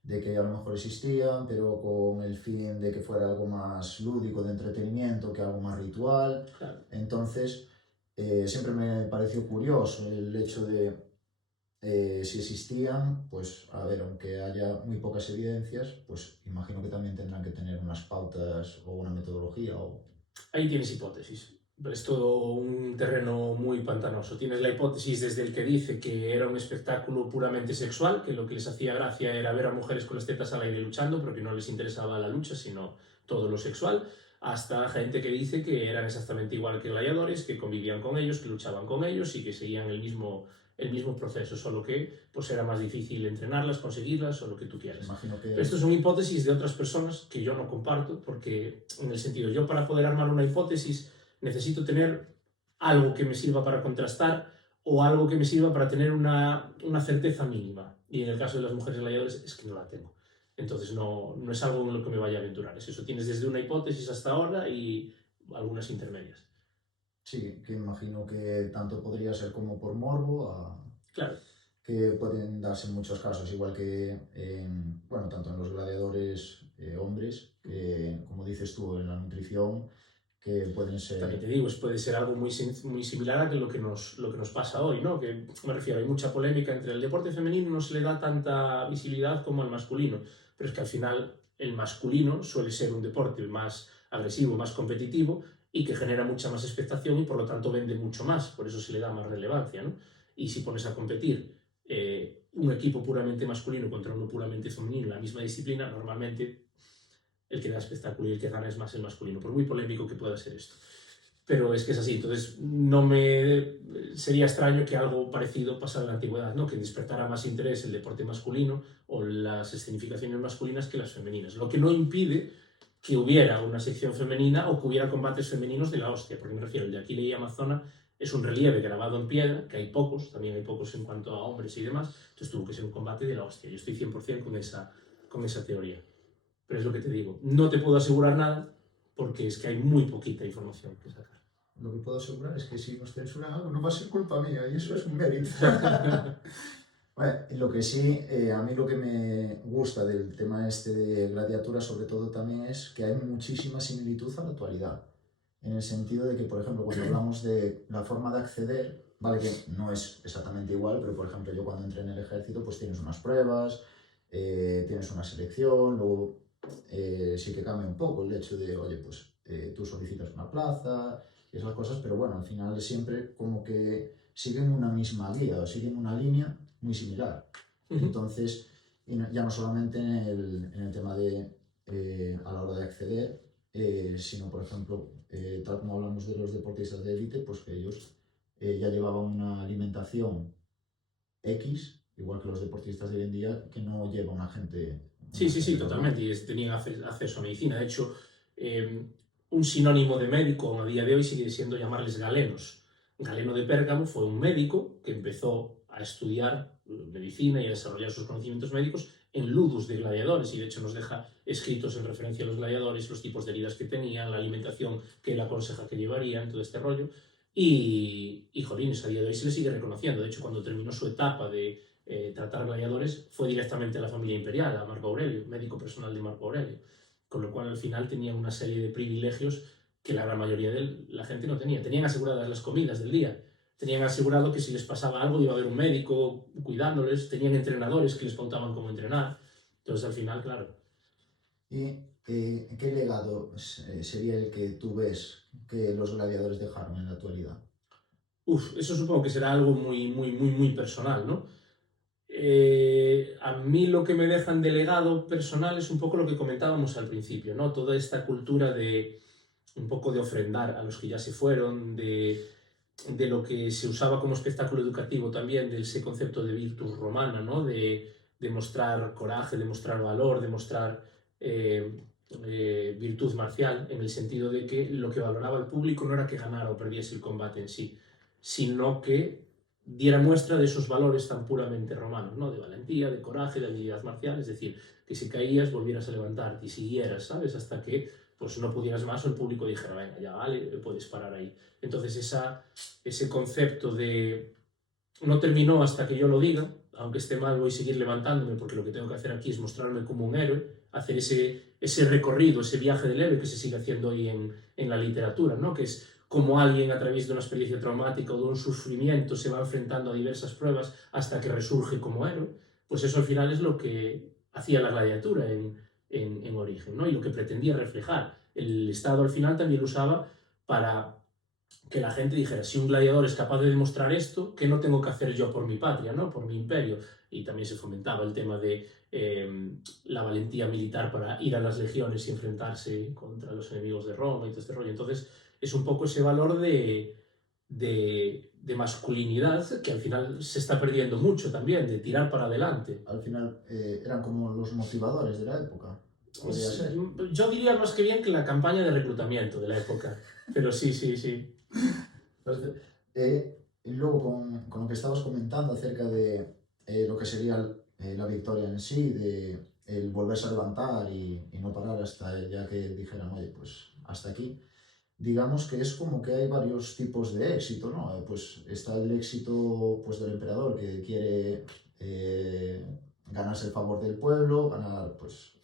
de que a lo mejor existían, pero con el fin de que fuera algo más lúdico, de entretenimiento, que algo más ritual. Claro. Entonces, siempre me pareció curioso el hecho de si existían, pues a ver, aunque haya muy pocas evidencias, pues imagino que también tendrán que tener unas pautas o una metodología o... Ahí tienes hipótesis. Es todo un terreno muy pantanoso. Tienes la hipótesis desde el que dice que era un espectáculo puramente sexual, que lo que les hacía gracia era ver a mujeres con las tetas al aire luchando, pero que no les interesaba la lucha, sino todo lo sexual, hasta gente que dice que eran exactamente igual que gladiadores, que convivían con ellos, que luchaban con ellos y que seguían el mismo proceso, solo que pues era más difícil entrenarlas, conseguirlas o lo que tú quieras. Imagino que... Pero estas son hipótesis de otras personas que yo no comparto, porque en el sentido, yo para poder armar una hipótesis necesito tener algo que me sirva para contrastar o algo que me sirva para tener una certeza mínima. Y en el caso de las mujeres gladiadoras es que no la tengo. Entonces no es algo en lo que me vaya a aventurar. Es eso, tienes desde una hipótesis hasta ahora y algunas intermedias. Sí, que imagino que tanto podría ser como por morbo, Claro. que pueden darse en muchos casos, igual que, bueno, tanto en los gladiadores hombres, que como dices tú, en la nutrición, que pueden También te ser... digo, puede ser algo muy similar a lo que nos pasa hoy, ¿no? Que me refiero, hay mucha polémica entre el deporte femenino, no se le da tanta visibilidad como al masculino, pero es que al final el masculino suele ser un deporte más agresivo, más competitivo y que genera mucha más expectación y por lo tanto vende mucho más, por eso se le da más relevancia, ¿no? Y si pones a competir un equipo puramente masculino contra uno puramente femenino en la misma disciplina, normalmente el que da espectáculo y el que gana es más el masculino, por muy polémico que pueda ser esto. Pero es que es así, entonces no me sería extraño que algo parecido pasara en la antigüedad, ¿no? Que despertara más interés el deporte masculino o las escenificaciones masculinas que las femeninas, lo que no impide que hubiera una sección femenina o que hubiera combates femeninos de la hostia, porque me refiero, el de Aquila y Amazona es un relieve grabado en piedra, que hay pocos, también hay pocos en cuanto a hombres y demás, entonces tuvo que ser un combate de la hostia, yo estoy 100% con esa teoría. Pero es lo que te digo, no te puedo asegurar nada porque es que hay muy poquita información que sacar. Lo que puedo asegurar es que si nos censuran algo no va a ser culpa mía y eso es un mérito. Bueno, lo que sí, a mí lo que me gusta del tema este de Gladiatura sobre todo también es que hay muchísima similitud a la actualidad. En el sentido de que, por ejemplo, cuando hablamos de la forma de acceder, vale que no es exactamente igual, pero por ejemplo yo cuando entré en el ejército pues tienes unas pruebas, tienes una selección, luego sí que cambia un poco el hecho de, oye, pues tú solicitas una plaza y esas cosas, pero bueno, al final siempre como que siguen una misma guía o siguen una línea muy similar. Entonces, ya no solamente en el tema de a la hora de acceder, sino por ejemplo, tal como hablamos de los deportistas de élite, pues que ellos ya llevaban una alimentación X, igual que los deportistas de hoy en día, que no lleva Sí, una sí, sí, gente normal. totalmente. Y tenían acceso a medicina. De hecho, un sinónimo de médico a día de hoy sigue siendo llamarles galenos. Galeno de Pérgamo fue un médico que empezó a estudiar medicina y a desarrollar sus conocimientos médicos en ludus de gladiadores y de hecho nos deja escritos en referencia a los gladiadores, los tipos de heridas que tenían, la alimentación que él aconseja que llevarían, todo este rollo. Y jolines, a día de hoy se le sigue reconociendo. De hecho, cuando terminó su etapa de tratar gladiadores, fue directamente a la familia imperial, a Marco Aurelio, médico personal de Marco Aurelio. Con lo cual, al final, tenía una serie de privilegios que la gran mayoría de la gente no tenía. Tenían aseguradas las comidas del día, tenían asegurado que si les pasaba algo iba a haber un médico cuidándoles, tenían entrenadores que les pautaban cómo entrenar. Entonces, al final, claro. ¿Y qué legado sería el que tú ves que los gladiadores dejaron en la actualidad? Eso supongo que será algo muy personal, ¿no? A mí lo que me dejan de legado personal es un poco lo que comentábamos al principio, ¿no? Toda esta cultura de un poco de ofrendar a los que ya se fueron, de lo que se usaba como espectáculo educativo también, de ese concepto de virtus romana, ¿no? De mostrar coraje, de mostrar valor, de mostrar virtud marcial, en el sentido de que lo que valoraba el público no era que ganara o perdiese el combate en sí, sino que diera muestra de esos valores tan puramente romanos, ¿no? De valentía, de coraje, de habilidad marcial, es decir, que si caías volvieras a levantarte y siguieras, ¿sabes? Hasta que pues no pudieras más o el público dijera, venga, ya vale, puedes parar ahí. Entonces ese concepto de no terminó hasta que yo lo diga, aunque esté mal voy a seguir levantándome porque lo que tengo que hacer aquí es mostrarme como un héroe, hacer ese recorrido, ese viaje del héroe que se sigue haciendo hoy en la literatura, ¿no? Que es como alguien a través de una experiencia traumática o de un sufrimiento se va enfrentando a diversas pruebas hasta que resurge como héroe, pues eso al final es lo que hacía la gladiatura en origen, ¿no? Y lo que pretendía reflejar. El Estado al final también lo usaba para que la gente dijera, si un gladiador es capaz de demostrar esto, ¿qué no tengo que hacer yo por mi patria, ¿no? Por mi imperio? Y también se fomentaba el tema de la valentía militar para ir a las legiones y enfrentarse contra los enemigos de Roma y todo este rollo. Entonces, es un poco ese valor de masculinidad que al final se está perdiendo mucho también, de tirar para adelante. Al final eran como los motivadores de la época, podría ser. Yo diría más que bien que la campaña de reclutamiento de la época, pero sí, sí, sí. Y luego con lo que estabas comentando acerca de lo que sería la victoria en sí, de el volverse a levantar y no parar hasta ya que dijeran, oye, pues hasta aquí. Digamos que es como que hay varios tipos de éxito, ¿no? Pues está el éxito pues, del emperador que quiere ganarse el favor del pueblo, ganar, pues,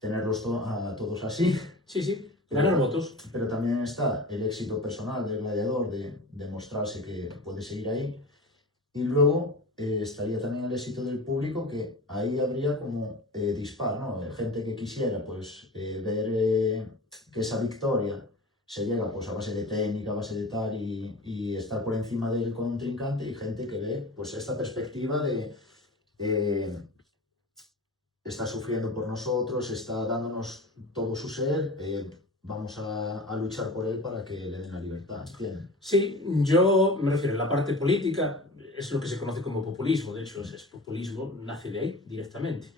tenerlos a todos así. Sí, sí, ganar votos. Pero también está el éxito personal del gladiador de demostrarse que puede seguir ahí. Y luego estaría también el éxito del público, que ahí habría como dispar, ¿no? Gente que quisiera pues ver que esa victoria se llega pues a base de técnica, a base de tal y estar por encima del contrincante, y gente que ve pues esta perspectiva de está sufriendo por nosotros, está dándonos todo su ser, vamos a luchar por él para que le den la libertad, ¿entiendes? Sí, yo me refiero a la parte política, es lo que se conoce como populismo, de hecho es populismo, nace de ahí directamente.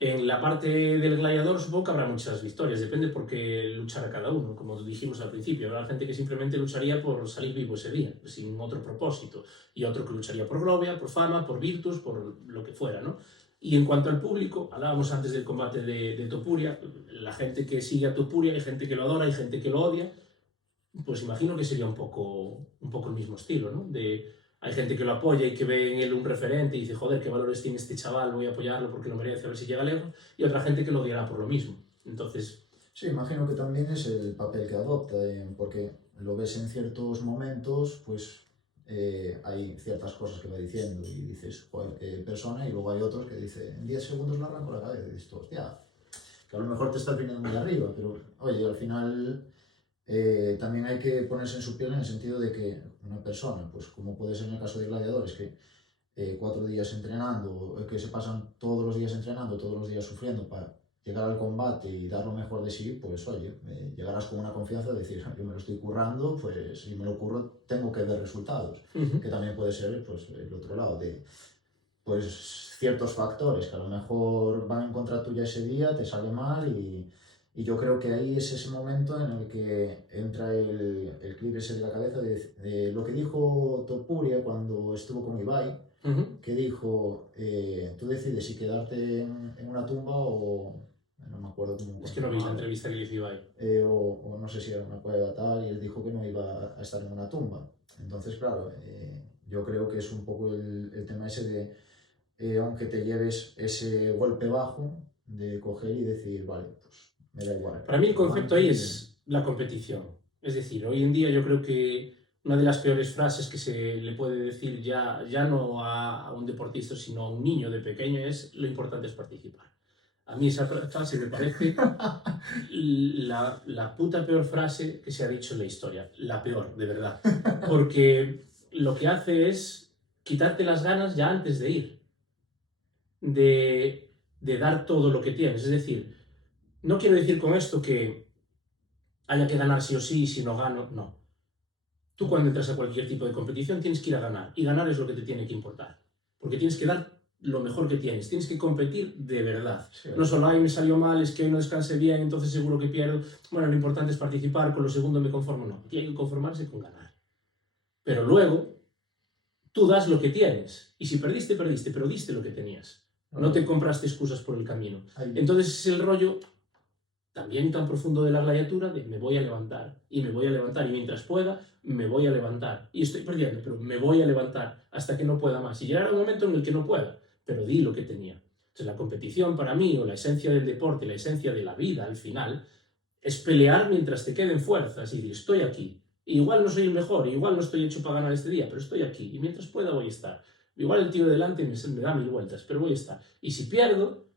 En la parte del gladiador supongo que habrá muchas victorias, depende por qué luchará cada uno, como dijimos al principio, habrá gente que simplemente lucharía por salir vivo ese día, sin otro propósito, y otro que lucharía por gloria, por fama, por virtus, por lo que fuera, ¿no? Y en cuanto al público, hablábamos antes del combate de Topuria, la gente que sigue a Topuria, hay gente que lo adora, hay gente que lo odia, pues imagino que sería un poco el mismo estilo, ¿no? Hay gente que lo apoya y que ve en él un referente y dice, joder, qué valores tiene este chaval, voy a apoyarlo porque lo merece, a ver si llega lejos, y otra gente que lo odiará por lo mismo. Entonces... Sí, imagino que también es el papel que adopta, porque lo ves en ciertos momentos, pues hay ciertas cosas que va diciendo y dices, joder, persona, y luego hay otros que dicen, en 10 segundos me arranco la cabeza y dices, hostia, que a lo mejor te estás viniendo muy arriba, pero oye, al final también hay que ponerse en su piel en el sentido de que una persona, pues como puede ser en el caso de gladiadores, que 4 días entrenando, que se pasan todos los días entrenando, todos los días sufriendo para llegar al combate y dar lo mejor de sí, pues oye, llegarás con una confianza de decir, yo me lo estoy currando, pues si me lo curro tengo que ver resultados, que también puede ser pues el otro lado de pues ciertos factores que a lo mejor van en contra tuya ese día, te sale mal y yo creo que ahí es ese momento en el que entra el clip ese de la cabeza de lo que dijo Topuria cuando estuvo con Ibai, que dijo, tú decides si quedarte en una tumba o no me acuerdo cómo es que no vi la entrevista que le hizo Ibai. o no sé si era una cueva tal, y él dijo que no iba a estar en una tumba. Entonces, claro, yo creo que es un poco el tema ese de aunque te lleves ese golpe bajo, de coger y decir, vale, pues me da igual. Para mí el concepto ahí es la competición. Es decir, hoy en día yo creo que una de las peores frases que se le puede decir ya no a un deportista, sino a un niño de pequeño es lo importante es participar. A mí esa frase me parece la puta peor frase que se ha dicho en la historia. La peor, de verdad. Porque lo que hace es quitarte las ganas ya antes de ir. De dar todo lo que tienes. Es decir, no quiero decir con esto que haya que ganar sí o sí, si no gano, no. Tú cuando entras a cualquier tipo de competición tienes que ir a ganar, y ganar es lo que te tiene que importar. Porque tienes que dar lo mejor que tienes que competir de verdad. Sí, no solo, ay, me salió mal, es que hoy no descansé bien, entonces seguro que pierdo. Bueno, lo importante es participar, con lo segundo me conformo. No, aquí hay que conformarse con ganar. Pero luego, tú das lo que tienes, y si perdiste, perdiste, pero diste lo que tenías. No te compraste excusas por el camino. Entonces es el rollo también tan profundo de la gladiatura de me voy a levantar, y me voy a levantar, y mientras pueda, me voy a levantar. Y estoy perdiendo, pero me voy a levantar hasta que no pueda más. Y llegará un momento en el que no pueda, pero di lo que tenía. Entonces la competición para mí, o la esencia del deporte, la esencia de la vida al final, es pelear mientras te queden fuerzas y decir, estoy aquí. Igual no soy el mejor, igual no estoy hecho para ganar este día, pero estoy aquí, y mientras pueda voy a estar. Igual el tío de delante me da 1000 vueltas, pero voy a estar. Y si pierdo,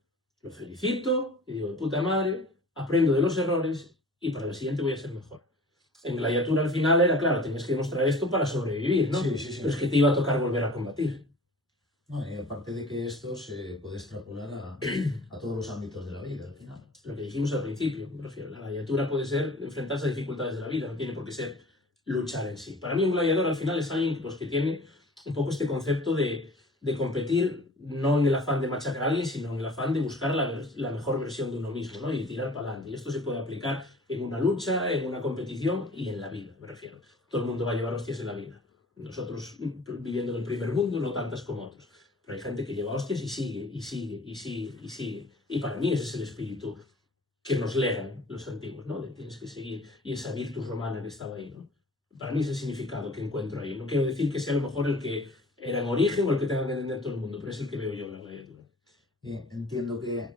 lo felicito, y digo, de puta madre, aprendo de los errores, y para la siguiente voy a ser mejor. En gladiatura al final era, claro, tenías que demostrar esto para sobrevivir, ¿no? Sí, sí, sí. Pero es que te iba a tocar volver a combatir. No, y aparte de que esto se puede extrapolar a todos los ámbitos de la vida, al final. Lo que dijimos al principio, me refiero, la gladiatura puede ser enfrentarse a dificultades de la vida, no tiene por qué ser luchar en sí. Para mí un gladiador al final es alguien pues, que tiene un poco este concepto de competir no en el afán de machacar a alguien, sino en el afán de buscar la mejor versión de uno mismo, ¿no? Y tirar para adelante. Y esto se puede aplicar en una lucha, en una competición y en la vida, me refiero. Todo el mundo va a llevar hostias en la vida. Nosotros, viviendo en el primer mundo, no tantas como otros. pero hay gente que lleva hostias y sigue, y sigue, y sigue, y sigue. Y para mí ese es el espíritu que nos legan los antiguos, ¿no? De tienes que seguir, y esa virtus romana que estaba ahí, ¿no? Para mí es el significado que encuentro ahí. No quiero decir que sea a lo mejor el que era en origen o el que tenga que entender todo el mundo, pero es el que veo yo en la gladiatura. Y entiendo que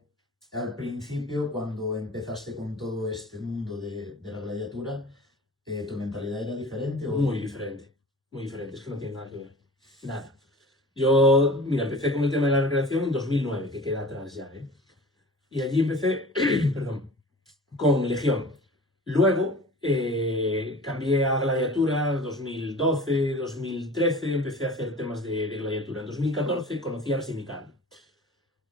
al principio, cuando empezaste con todo este mundo de la gladiatura, ¿tu mentalidad era diferente? ¿O? Muy diferente, es que no tiene nada que ver, nada. Yo, mira, empecé con el tema de la recreación en 2009, que queda atrás ya, ¿eh? Y allí empecé, perdón, con Legión. Luego cambié a gladiatura, 2012, 2013, empecé a hacer temas de gladiatura. En 2014 conocí a Ars Dimicandi.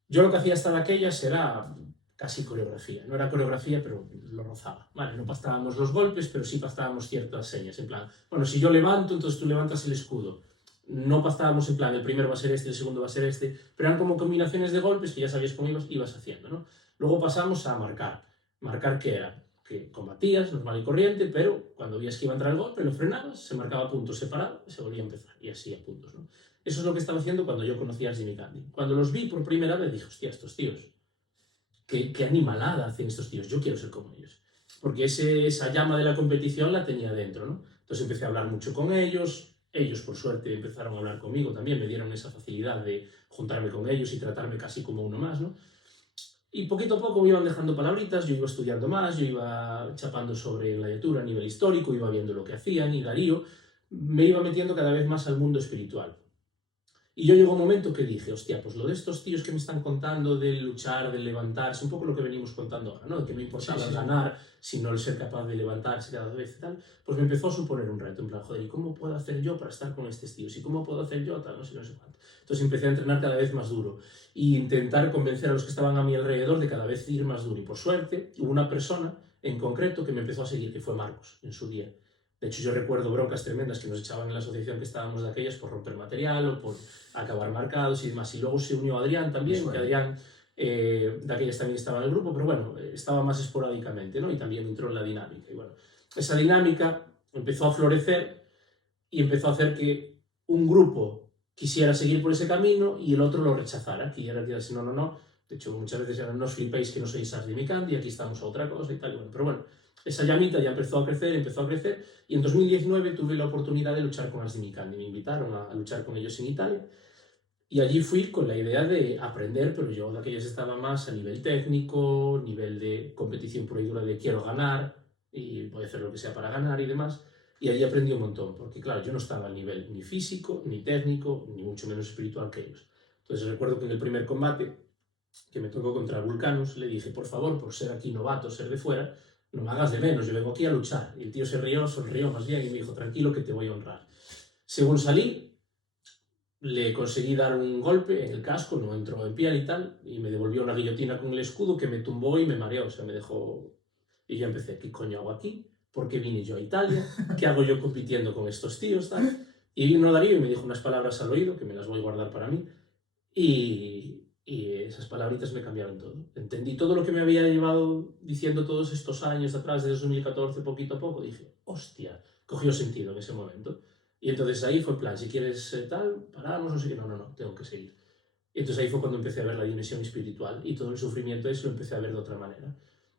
Yo lo que hacía hasta de aquellas era casi coreografía. No era coreografía, pero lo rozaba. Vale, no pastábamos los golpes, pero sí pastábamos ciertas señas. En plan, bueno, si yo levanto, entonces tú levantas el escudo. No pastábamos en plan, el primero va a ser este, el segundo va a ser este, pero eran como combinaciones de golpes que ya sabías cómo ibas haciendo, ¿no? Luego pasamos a marcar. ¿Marcar qué era? Que combatías, normal y corriente, pero cuando veías que iba a entrar el golpe, lo frenabas, se marcaba puntos separados y se volvía a empezar. Y así a puntos, ¿no? Eso es lo que estaba haciendo cuando yo conocí a Ars Dimicandi. Cuando los vi por primera vez dije, hostia, estos tíos, qué animalada hacen estos tíos, yo quiero ser como ellos. Porque esa llama de la competición la tenía dentro, ¿no? Entonces empecé a hablar mucho con ellos por suerte empezaron a hablar conmigo también, me dieron esa facilidad de juntarme con ellos y tratarme casi como uno más, ¿no? Y poquito a poco me iban dejando palabritas, yo iba estudiando más, yo iba chapando sobre gladiatura a nivel histórico, iba viendo lo que hacían y Darío me iba metiendo cada vez más al mundo espiritual. Y yo llegó un momento que dije, hostia, pues lo de estos tíos que me están contando de luchar, de levantarse, un poco lo que venimos contando ahora, ¿no? De que no importaba ganar, sino el ser capaz de levantarse cada vez y tal, pues me empezó a suponer un reto, en plan, joder, ¿y cómo puedo hacer yo para estar con estos tíos? ¿Y cómo puedo hacer yo tal? No sé cuánto. Entonces empecé a entrenar cada vez más duro e intentar convencer a los que estaban a mi alrededor de cada vez ir más duro. Y por suerte, hubo una persona en concreto que me empezó a seguir, que fue Marcos, en su día. De hecho, yo recuerdo broncas tremendas que nos echaban en la asociación que estábamos de aquellas por romper material o por acabar marcados y demás. Y luego se unió Adrián también, que Adrián de aquellas también estaba en el grupo, pero bueno, estaba más esporádicamente, ¿no? Y también entró en la dinámica. Y bueno, esa dinámica empezó a florecer y empezó a hacer que un grupo quisiera seguir por ese camino y el otro lo rechazara, que era que así, no, no, no. De hecho, muchas veces eran, no os flipéis que no sois Ars Dimicandi, aquí estamos a otra cosa y tal. Y bueno, pero bueno, esa llamita ya empezó a crecer y en 2019 tuve la oportunidad de luchar con Ars Dimicandi. Me invitaron a luchar con ellos en Italia y allí fui con la idea de aprender, pero yo de aquellas estaba más a nivel técnico, nivel de competición pura y dura de quiero ganar y voy a hacer lo que sea para ganar y demás. Y allí aprendí un montón, porque claro, yo no estaba al nivel ni físico, ni técnico, ni mucho menos espiritual que ellos. Entonces recuerdo que en el primer combate que me tocó contra Vulcanus, le dije, por favor, por ser aquí novato, ser de fuera, no me hagas de menos, yo vengo aquí a luchar. Y el tío se rió, sonrió más bien y me dijo, tranquilo que te voy a honrar. Según salí, le conseguí dar un golpe en el casco, no entró en piel y tal, y me devolvió una guillotina con el escudo que me tumbó y me mareó, o sea, me dejó... Y yo empecé, ¿qué coño hago aquí? ¿Por qué vine yo a Italia? ¿Qué hago yo compitiendo con estos tíos? Tal? Y vino Darío y me dijo unas palabras al oído, que me las voy a guardar para mí, y esas palabritas me cambiaron todo. Entendí todo lo que me había llevado diciendo todos estos años atrás, desde 2014, poquito a poco. Dije, hostia, cogió sentido en ese momento. Y entonces ahí fue plan, si quieres tal, paramos, no sé qué, no, tengo que seguir. Y entonces ahí fue cuando empecé a ver la dimensión espiritual y todo el sufrimiento ese lo empecé a ver de otra manera.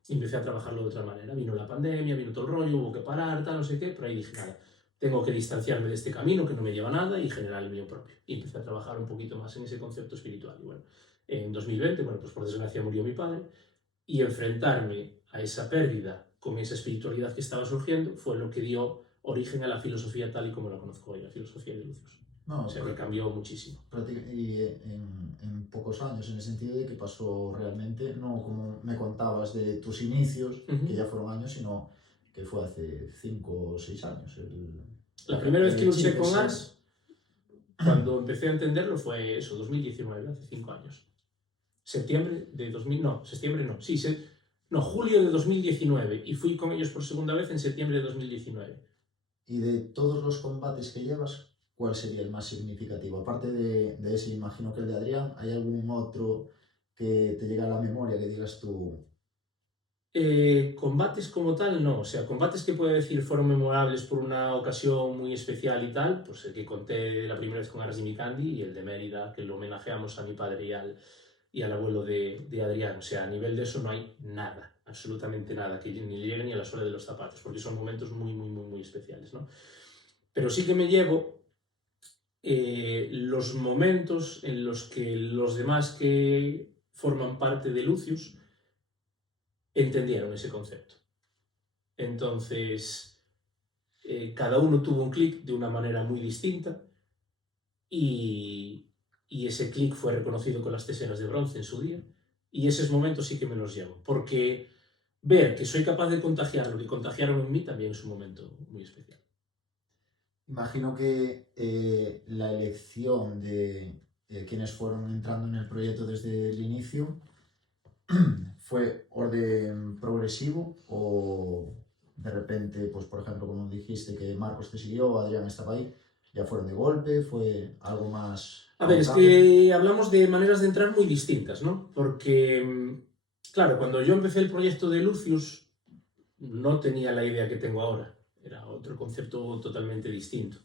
Y empecé a trabajarlo de otra manera. Vino la pandemia, vino todo el rollo, hubo que parar, tal, no sé qué, pero ahí dije, nada, tengo que distanciarme de este camino que no me lleva a nada y generar el mío propio. Y empecé a trabajar un poquito más en ese concepto espiritual. Y bueno, en 2020, bueno, pues por desgracia murió mi padre y enfrentarme a esa pérdida con esa espiritualidad que estaba surgiendo fue lo que dio origen a la filosofía tal y como la conozco hoy, la filosofía de Lucius. No, o sea, que cambió muchísimo. Y en pocos años, en el sentido de que pasó realmente, no como me contabas de tus inicios, que ya fueron años, sino que fue hace 5 o 6 años. La primera vez que luché con Ars, cuando empecé a entenderlo, fue eso, 2019, hace 5 años. Septiembre de 2000, no, septiembre no, sí, no, julio de 2019, y fui con ellos por segunda vez en septiembre de 2019. Y de todos los combates que llevas, ¿cuál sería el más significativo? Aparte de ese, imagino que el de Adrián, ¿hay algún otro que te llegue a la memoria que digas tú, Combates como tal, no. O sea, combates que puedo decir fueron memorables por una ocasión muy especial y tal, pues el que conté la primera vez con Aras y Mikandi y el de Mérida, que lo homenajeamos a mi padre y al abuelo de Adrián. O sea, a nivel de eso no hay nada, absolutamente nada, que ni le llegue ni a la suela de los zapatos, porque son momentos muy, muy, muy, muy especiales, ¿no? Pero sí que me llevo los momentos en los que los demás que forman parte de Lucius entendieron ese concepto. Entonces, cada uno tuvo un clic de una manera muy distinta y, y ese clic fue reconocido con las teseras de bronce en su día, y esos momentos sí que me los llevo, porque ver que soy capaz de contagiar lo que contagiaron en mí también es un momento muy especial. Imagino que la elección de quienes fueron entrando en el proyecto desde el inicio fue orden progresivo o de repente, pues por ejemplo, como dijiste que Marcos te siguió, Adrián estaba ahí, ya fueron de golpe, fue algo más A ver, es pautado. que hablamos de maneras de entrar muy distintas, ¿no? Porque, claro, cuando yo empecé el proyecto de Lucius, no tenía la idea que tengo ahora. Era otro concepto totalmente distinto.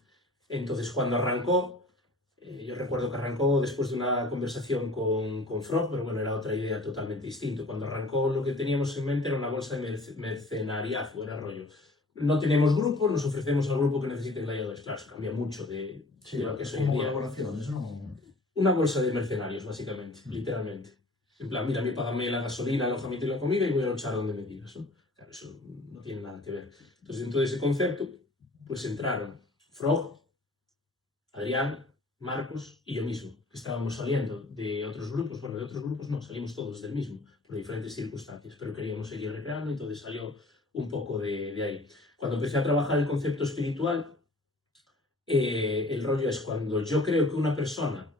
Entonces, cuando arrancó, yo recuerdo que arrancó después de una conversación con Frog, pero bueno, era otra idea totalmente distinta. Cuando arrancó, lo que teníamos en mente era una bolsa de mercenariazo, era rollo. No tenemos grupo, nos ofrecemos al grupo que necesite gladiadores. Claro, eso cambia mucho de lo que es hoy en como día. colaboraciones, ¿no? Una bolsa de mercenarios, básicamente, literalmente. En plan, mira, a mí págame la gasolina, el alojamiento y la comida y voy a luchar donde me digas, ¿no? Claro, eso no tiene nada que ver. Entonces, dentro de ese concepto, pues entraron Frog, Adrián, Marcos y yo mismo, que estábamos saliendo de otros grupos. Bueno, de otros grupos no, salimos todos del mismo, por diferentes circunstancias, pero queríamos seguir recreando, entonces salió un poco de ahí. Cuando empecé a trabajar el concepto espiritual, el rollo es cuando yo creo que una persona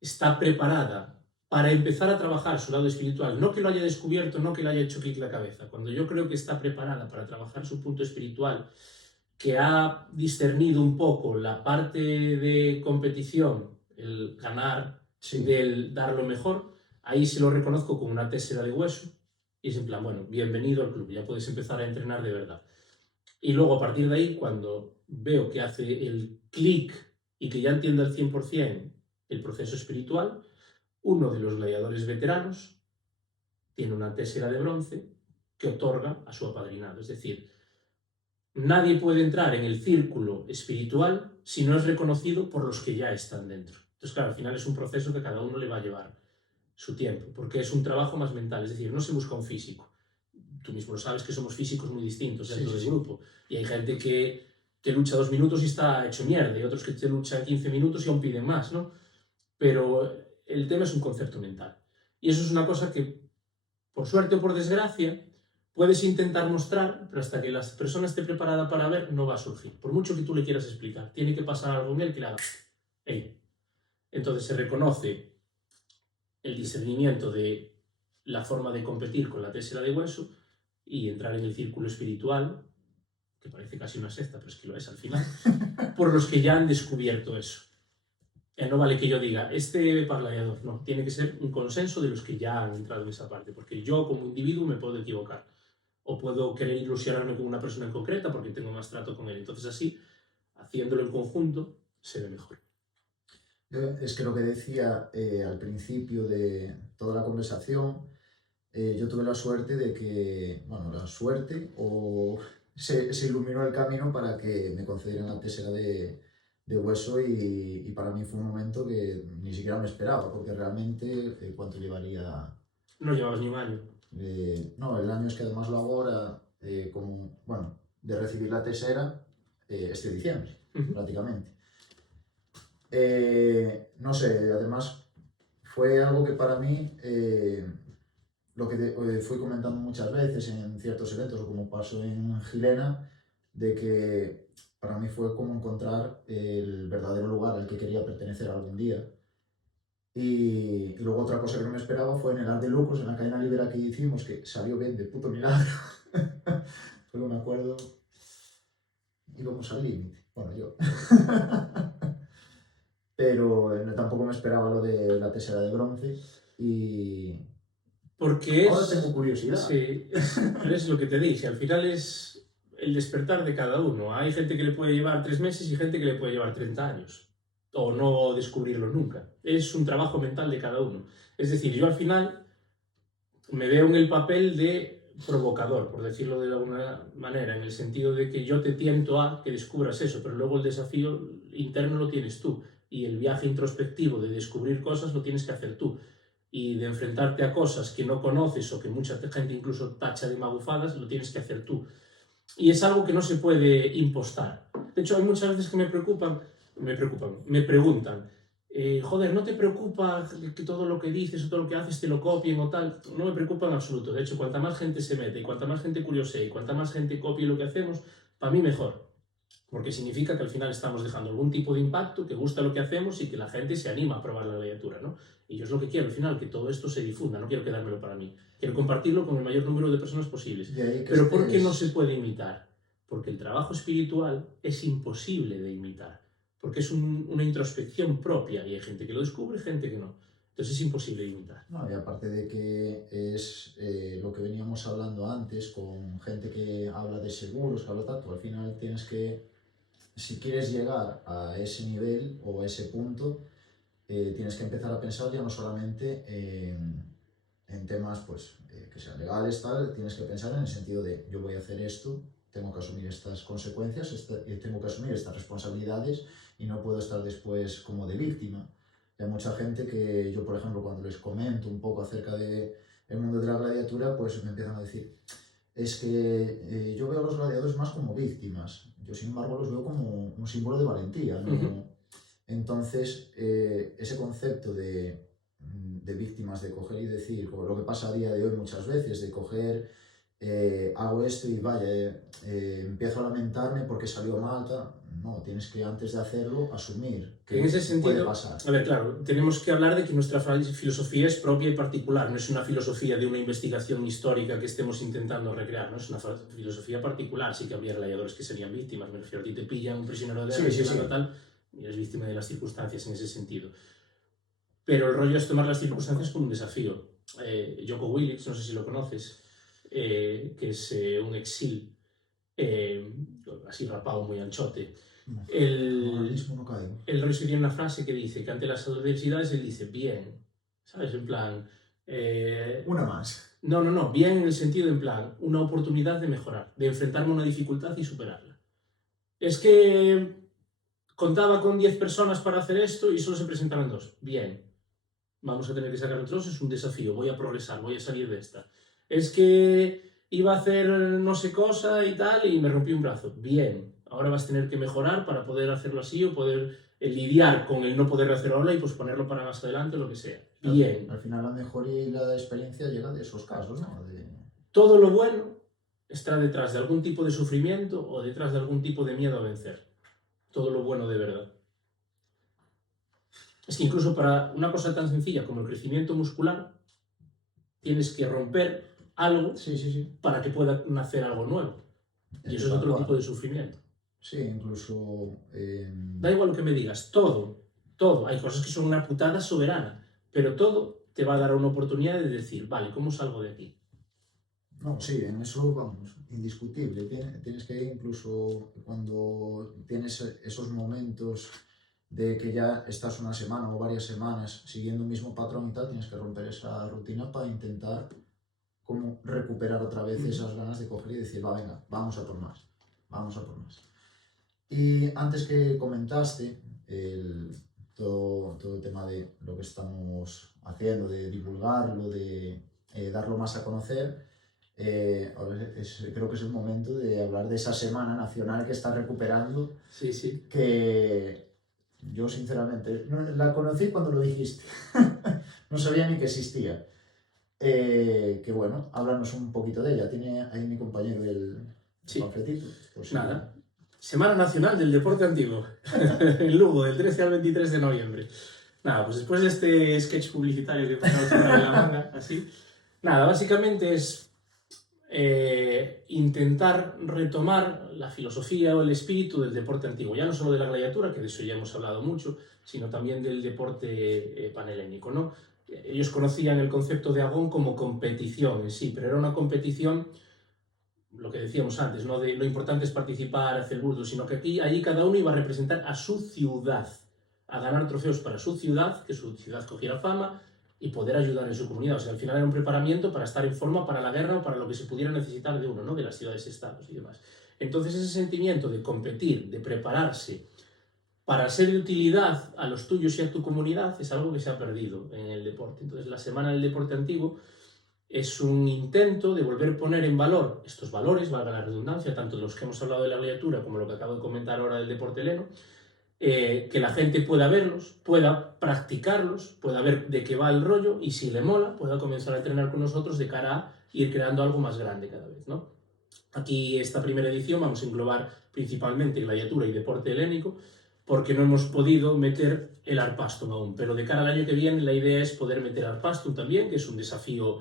está preparada para empezar a trabajar su lado espiritual, no que lo haya descubierto, no que le haya hecho clic la cabeza, cuando yo creo que está preparada para trabajar su punto espiritual, que ha discernido un poco la parte de competición, el ganar, Sí. del dar lo mejor, ahí se lo reconozco como una tésera de hueso y es en plan, bueno, bienvenido al club, ya puedes empezar a entrenar de verdad. Y luego a partir de ahí, cuando veo que hace el clic y que ya entiende al 100% el proceso espiritual, uno de los gladiadores veteranos tiene una tésera de bronce que otorga a su apadrinado. Es decir, nadie puede entrar en el círculo espiritual si no es reconocido por los que ya están dentro. Entonces, claro, al final es un proceso que cada uno le va a llevar su tiempo, porque es un trabajo más mental, es decir, no se busca un físico. Tú mismo lo sabes que somos físicos muy distintos dentro del grupo, y hay gente que te lucha 2 minutos y está hecho mierda, y otros que te luchan 15 minutos y aún piden más, ¿no? Pero el tema es un concepto mental. Y eso es una cosa que, por suerte o por desgracia, puedes intentar mostrar, pero hasta que la persona esté preparada para ver, no va a surgir. Por mucho que tú le quieras explicar, tiene que pasar algo en él que le haga ¡ey! Entonces se reconoce el discernimiento de la forma de competir con la tésera de hueso y entrar en el círculo espiritual, que parece casi una secta, pero es que lo es al final, por los que ya han descubierto eso. No vale que yo diga, este para gladiador, no, tiene que ser un consenso de los que ya han entrado en esa parte, porque yo como individuo me puedo equivocar, o puedo querer ilusionarme con una persona en concreta porque tengo más trato con él, entonces así, haciéndolo en conjunto, se ve mejor. Es que lo que decía al principio de toda la conversación, yo tuve la suerte de que, bueno, la suerte o se iluminó el camino para que me concedieran la tésera de hueso y para mí fue un momento que ni siquiera me esperaba, porque realmente, ¿cuánto llevaría? No llevabas ni un año. No, el año es que además lo hago ahora, bueno, de recibir la tesera este diciembre, prácticamente. No sé, además fue algo que para mí, lo que fui comentando muchas veces en ciertos eventos, o como pasó en Gilena, de que para mí fue como encontrar el verdadero lugar al que quería pertenecer algún día. Y luego otra cosa que no me esperaba fue en el Ar de Lucos, en la cadena libera que hicimos, que salió bien de puto milagro. Pero me acuerdo, íbamos al límite, bueno, yo. Pero tampoco me esperaba lo de la tesera de bronce y Porque Ahora tengo curiosidad. Sí, pero es lo que te dije, al final es el despertar de cada uno. Hay gente que le puede llevar 3 meses y gente que le puede llevar 30 años, o no descubrirlo nunca. Es un trabajo mental de cada uno. Es decir, yo al final me veo en el papel de provocador, por decirlo de alguna manera, en el sentido de que yo te tiento a que descubras eso, pero luego el desafío interno lo tienes tú, y el viaje introspectivo de descubrir cosas lo tienes que hacer tú, y de enfrentarte a cosas que no conoces o que mucha gente incluso tacha de magufadas, lo tienes que hacer tú. Y es algo que no se puede impostar. De hecho, hay muchas veces que me preguntan, joder, ¿no te preocupa que todo lo que dices o todo lo que haces te lo copien o tal? No me preocupa en absoluto. De hecho, cuanta más gente se mete y cuanta más gente curiosee y cuanta más gente copie lo que hacemos, para mí mejor. Porque significa que al final estamos dejando algún tipo de impacto, que gusta lo que hacemos y que la gente se anima a probar la gladiatura, ¿no? Y yo es lo que quiero al final, que todo esto se difunda, no quiero quedármelo para mí. Quiero compartirlo con el mayor número de personas posibles. Pero ¿por qué no se puede imitar? Porque el trabajo espiritual es imposible de imitar. Porque es una introspección propia y hay gente que lo descubre y gente que no. Entonces es imposible de imitar. No, y aparte de que es lo que veníamos hablando antes con gente que habla de seguros, que habla tanto, al final tienes que, si quieres llegar a ese nivel o a ese punto, tienes que empezar a pensar ya no solamente en temas pues, que sean legales, tal, tienes que pensar en el sentido de yo voy a hacer esto, tengo que asumir estas consecuencias, tengo que asumir estas responsabilidades y no puedo estar después como de víctima. Hay mucha gente que yo, por ejemplo, cuando les comento un poco acerca del mundo de la gladiatura, pues me empiezan a decir, es que yo veo a los gladiadores más como víctimas, yo sin embargo los veo como un símbolo de valentía, ¿no? Entonces, ese concepto de víctimas, de coger y decir, como lo que pasa a día de hoy muchas veces, de coger, hago esto y vaya, empiezo a lamentarme porque salió mal, no, tienes que antes de hacerlo asumir que en ese sentido, puede pasar. A ver, claro, tenemos que hablar de que nuestra filosofía es propia y particular, no es una filosofía de una investigación histórica que estemos intentando recrear, no es una filosofía particular. Sí que habría gladiadores que serían víctimas, me refiero, a ti te pillan un prisionero de guerra, tal, y eres víctima de las circunstancias en ese sentido. Pero el rollo es tomar las circunstancias como un desafío. Jocko Willink, no sé si lo conoces, que es un exil, así rapado, muy anchote. El rollo tiene una frase que dice que ante las adversidades él dice, bien, ¿sabes? En plan... una más. No, bien en el sentido de, en plan, una oportunidad de mejorar, de enfrentarme a una dificultad y superarla. Es que contaba con 10 personas para hacer esto y solo se presentaron 2. Bien, vamos a tener que sacar otros, es un desafío, voy a progresar, voy a salir de esta. Es que iba a hacer no sé cosa y tal y me rompí un brazo. Bien, ahora vas a tener que mejorar para poder hacerlo así o poder lidiar con el no poder hacerlo ahora y pues ponerlo para más adelante o lo que sea. Bien. Al final la mejoría y la experiencia llega de esos casos, ¿no? Todo lo bueno está detrás de algún tipo de sufrimiento o detrás de algún tipo de miedo a vencer. Todo lo bueno de verdad. Es que incluso para una cosa tan sencilla como el crecimiento muscular, tienes que romper algo para que pueda nacer algo nuevo. Y eso es otro tipo de sufrimiento. Sí, incluso... Da igual lo que me digas, todo. Hay cosas que son una putada soberana, pero todo te va a dar una oportunidad de decir, vale, ¿cómo salgo de aquí? No, sí, en eso vamos, indiscutible. Tienes que incluso cuando tienes esos momentos de que ya estás una semana o varias semanas siguiendo un mismo patrón y tal, tienes que romper esa rutina para intentar como recuperar otra vez esas ganas de coger y decir, va, venga, vamos a por más. Y antes que comentaste todo el tema de lo que estamos haciendo, de divulgarlo, de darlo más a conocer, creo que es el momento de hablar de esa semana nacional que está recuperando. Sí. Que yo sinceramente la conocí cuando lo dijiste. No sabía ni que existía. Que bueno, háblanos un poquito de ella. Tiene ahí mi compañero el panfletito. Pues nada. Semana Nacional del Deporte Antiguo. En Lugo, del 13 al 23 de noviembre. Nada, pues después de este sketch publicitario que pasamos de la manga, así. Nada, básicamente es intentar retomar la filosofía o el espíritu del deporte antiguo, ya no solo de la gladiatura, que de eso ya hemos hablado mucho, sino también del deporte panhelénico, ¿no? ellos conocían el concepto de Agón como competición en sí, pero era una competición, lo que decíamos antes, no de lo importante es participar, hacer burdo, sino que allí cada uno iba a representar a su ciudad, a ganar trofeos para su ciudad, que su ciudad cogiera fama y poder ayudar en su comunidad. O sea, al final era un preparamiento para estar en forma para la guerra o para lo que se pudiera necesitar de uno, ¿no? De las ciudades-estados y demás. Entonces ese sentimiento de competir, de prepararse para ser de utilidad a los tuyos y a tu comunidad es algo que se ha perdido en el deporte. Entonces la Semana del Deporte Antiguo es un intento de volver a poner en valor estos valores, valga la redundancia, tanto de los que hemos hablado de la gladiatura como lo que acabo de comentar ahora del deporte heleno, que la gente pueda verlos, pueda practicarlos, pueda ver de qué va el rollo y si le mola, pueda comenzar a entrenar con nosotros de cara a ir creando algo más grande cada vez, ¿no? Aquí esta primera edición vamos a englobar principalmente gladiatura y deporte helénico porque no hemos podido meter el Arpastum aún, pero de cara al año que viene la idea es poder meter Arpastum también, que es un desafío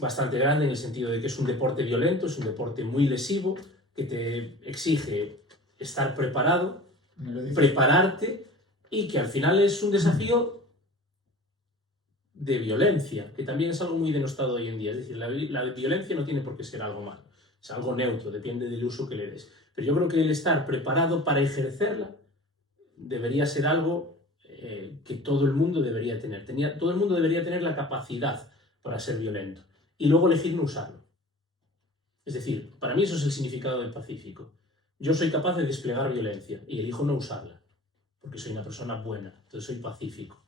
bastante grande en el sentido de que es un deporte violento, es un deporte muy lesivo, que te exige estar preparado, prepararte y que al final es un desafío de violencia, que también es algo muy denostado hoy en día. Es decir, la violencia no tiene por qué ser algo malo, es algo neutro, depende del uso que le des. Pero yo creo que el estar preparado para ejercerla debería ser algo que todo el mundo debería tener. Todo el mundo debería tener la capacidad para ser violento y luego elegir no usarlo. Es decir, para mí eso es el significado del pacífico. Yo soy capaz de desplegar violencia y elijo no usarla, porque soy una persona buena, entonces soy pacífico.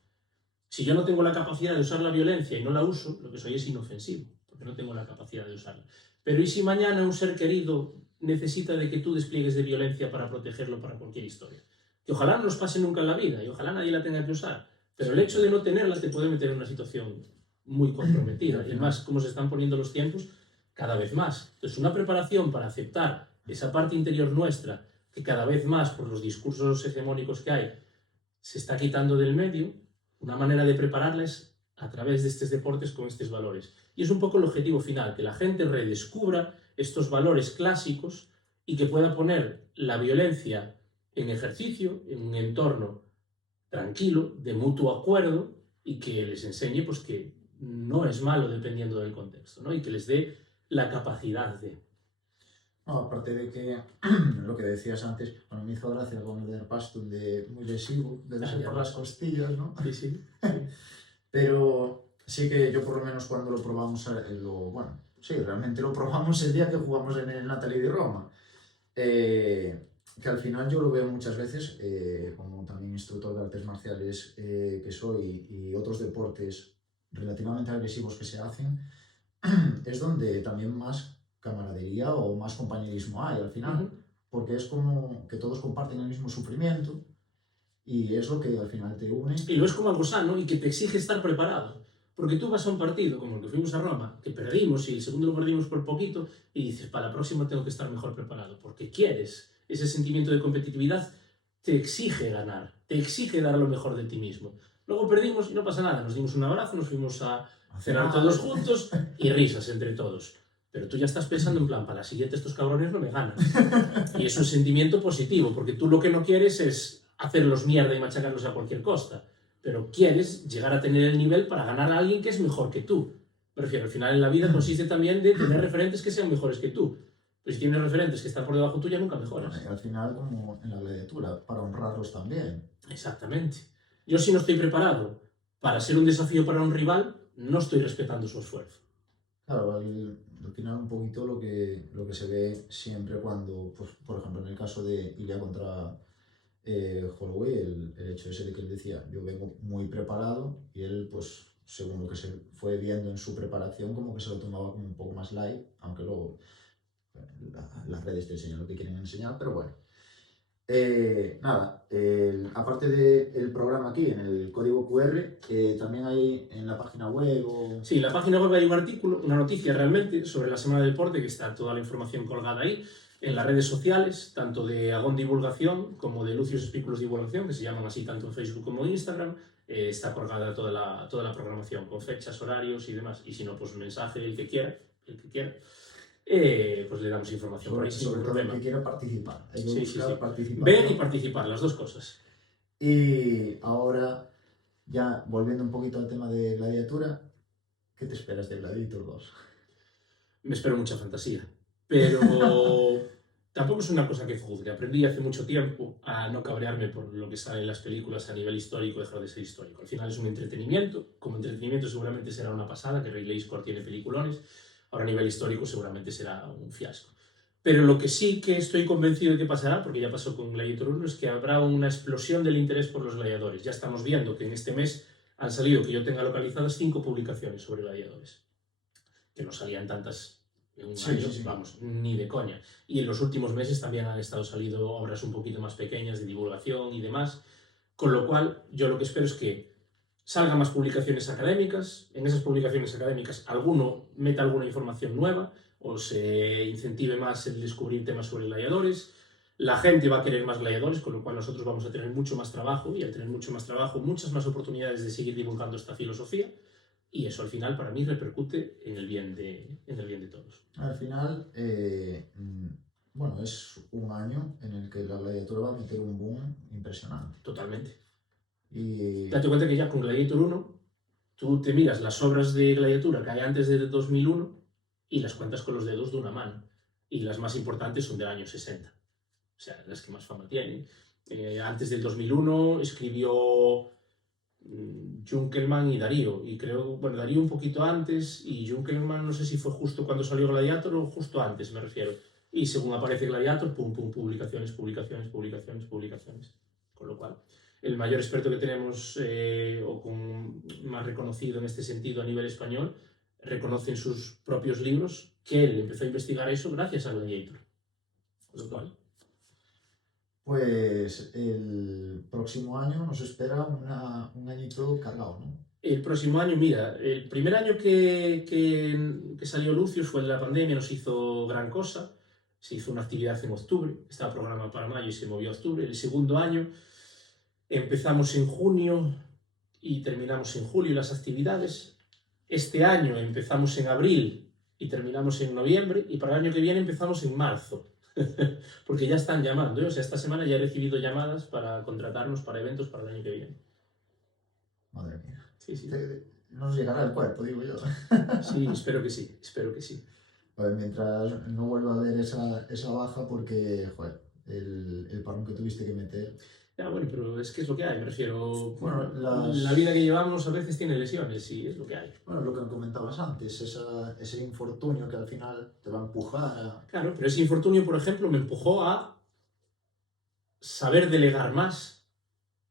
Si yo no tengo la capacidad de usar la violencia y no la uso, lo que soy es inofensivo, porque no tengo la capacidad de usarla. Pero ¿y si mañana un ser querido necesita de que tú despliegues de violencia para protegerlo para cualquier historia? Que ojalá no nos pase nunca en la vida y ojalá nadie la tenga que usar, pero el hecho de no tenerla te puede meter en una situación muy comprometida, y además, como se están poniendo los tiempos, cada vez más. Entonces, una preparación para aceptar esa parte interior nuestra, que cada vez más, por los discursos hegemónicos que hay, se está quitando del medio, una manera de prepararla es a través de estos deportes con estos valores. Y es un poco el objetivo final, que la gente redescubra estos valores clásicos y que pueda poner la violencia en ejercicio, en un entorno tranquilo, de mutuo acuerdo, y que les enseñe pues, que no es malo dependiendo del contexto, ¿no? Y que les dé la capacidad de... No, aparte de que lo que decías antes, bueno, me hizo gracia con el Arpastum de muy lesivo, debe ser por las costillas, ¿no? Sí, sí. Pero sí que yo por lo menos cuando lo probamos, bueno, sí, realmente lo probamos el día que jugamos en el Natalie di Roma. Que al final yo lo veo muchas veces, como también instructor de artes marciales que soy y otros deportes relativamente agresivos que se hacen, es donde también más camaradería o más compañerismo hay al final, porque es como que todos comparten el mismo sufrimiento y es lo que al final te une. Y lo es como algo sano y que te exige estar preparado. Porque tú vas a un partido como el que fuimos a Roma, que perdimos y el segundo lo perdimos por poquito, y dices, para la próxima tengo que estar mejor preparado, porque quieres. Ese sentimiento de competitividad te exige ganar, te exige dar lo mejor de ti mismo. Luego perdimos y no pasa nada, nos dimos un abrazo, nos fuimos a cenar todos juntos y risas entre todos. Pero tú ya estás pensando en plan, para la siguiente estos cabrones no me ganan. Y es un sentimiento positivo, porque tú lo que no quieres es hacerlos mierda y machacarlos a cualquier costa, pero quieres llegar a tener el nivel para ganar a alguien que es mejor que tú. Me refiero, al final en la vida consiste también de tener referentes que sean mejores que tú. Pero si tienes referentes que están por debajo tuya, nunca mejoras. Bueno, y al final, como en la gladiatura, para honrarlos también. Exactamente. Yo si no estoy preparado para ser un desafío para un rival, no estoy respetando su esfuerzo. Claro, al final un poquito lo que se ve siempre cuando, pues, por ejemplo, en el caso de Ilia contra Holloway, el hecho ese de que él decía, yo vengo muy preparado, y él, pues, según lo que se fue viendo en su preparación, como que se lo tomaba como un poco más light, aunque luego las redes te enseñan lo que quieren enseñar, pero bueno. Nada, aparte del programa aquí, en el código QR, también hay en la página web o... Sí, en la página web hay un artículo, una noticia realmente, sobre la Semana del Deporte, que está toda la información colgada ahí, en las redes sociales, tanto de Agón Divulgación como de Lucius Espículos Divulgación, que se llaman así tanto en Facebook como en Instagram, está colgada toda la programación, con fechas, horarios y demás, y si no, pues un mensaje, el que quiera, pues le damos información por ahí sin sobre ningún todo problema. el que quiera participar. Sí. Ver y participar, las dos cosas. Y ahora Ya volviendo un poquito al tema de Gladiatura, ¿qué te esperas de Gladiator 2? Me espero mucha fantasía, pero tampoco es una cosa que juzgue. Aprendí hace mucho tiempo a no cabrearme por lo que sale en las películas a nivel histórico, dejar de ser histórico. Al final es un entretenimiento, como entretenimiento seguramente será una pasada, que Ridley Scott tiene peliculones, ahora a nivel histórico seguramente será un fiasco. Pero lo que sí que estoy convencido de que pasará, porque ya pasó con Gladiator 1, es que habrá una explosión del interés por los gladiadores. Ya estamos viendo que en este mes han salido, que yo tenga localizadas, 5 publicaciones sobre gladiadores, que no salían tantas en un año, Sí. vamos, ni de coña. Y en los últimos meses también han estado saliendo obras un poquito más pequeñas de divulgación y demás, con lo cual yo lo que espero es que salgan más publicaciones académicas, en esas publicaciones académicas alguno meta alguna información nueva o se incentive más el descubrir temas sobre gladiadores. La gente va a querer más gladiadores, con lo cual nosotros vamos a tener mucho más trabajo y al tener mucho más trabajo, muchas más oportunidades de seguir divulgando esta filosofía. Y eso al final para mí repercute en el bien de todos. Al final, bueno, es un año en el que la Gladiatura va a meter un boom impresionante. Totalmente. Y Date cuenta que ya con Gladiator 1, tú te miras las obras de Gladiatura que hay antes de 2001 y las cuentas con los dedos de una mano. Y las más importantes son del año 60. O sea, las que más fama tienen. Antes del 2001 escribió Junkelman y Darío. Y creo, bueno, Darío un poquito antes y Junkelman no sé si fue justo cuando salió Gladiator o justo antes, me refiero. Y según aparece Gladiator, pum, pum, publicaciones. Con lo cual, el mayor experto que tenemos, o con más reconocido en este sentido a nivel español, reconoce en sus propios libros que él empezó a investigar eso gracias a Gladiator. Con lo cual, pues el próximo año nos espera un añito cargado, ¿no? el próximo año, mira, el primer año que salió Lucius fue el de la pandemia, nos hizo gran cosa. Se hizo una actividad en octubre, estaba programada para mayo y se movió a octubre. El segundo año empezamos en junio y terminamos en julio las actividades. Este año empezamos en abril y terminamos en noviembre, y para el año que viene empezamos en marzo. Porque ya están llamando, ¿eh? O sea, esta semana ya he recibido llamadas para contratarnos para eventos para el año que viene. Madre mía. Sí. Nos llegará el cuerpo, digo yo. Sí, espero que sí. Pues mientras no vuelva a haber esa baja, porque, joder, el parón que tuviste que meter. Ya, bueno, pero es que es lo que hay, me refiero. Bueno, la vida que llevamos a veces tiene lesiones y es lo que hay. Bueno, lo que me comentabas antes, ese infortunio que al final te va a empujar a... Claro, pero ese infortunio, por ejemplo, me empujó a saber delegar más,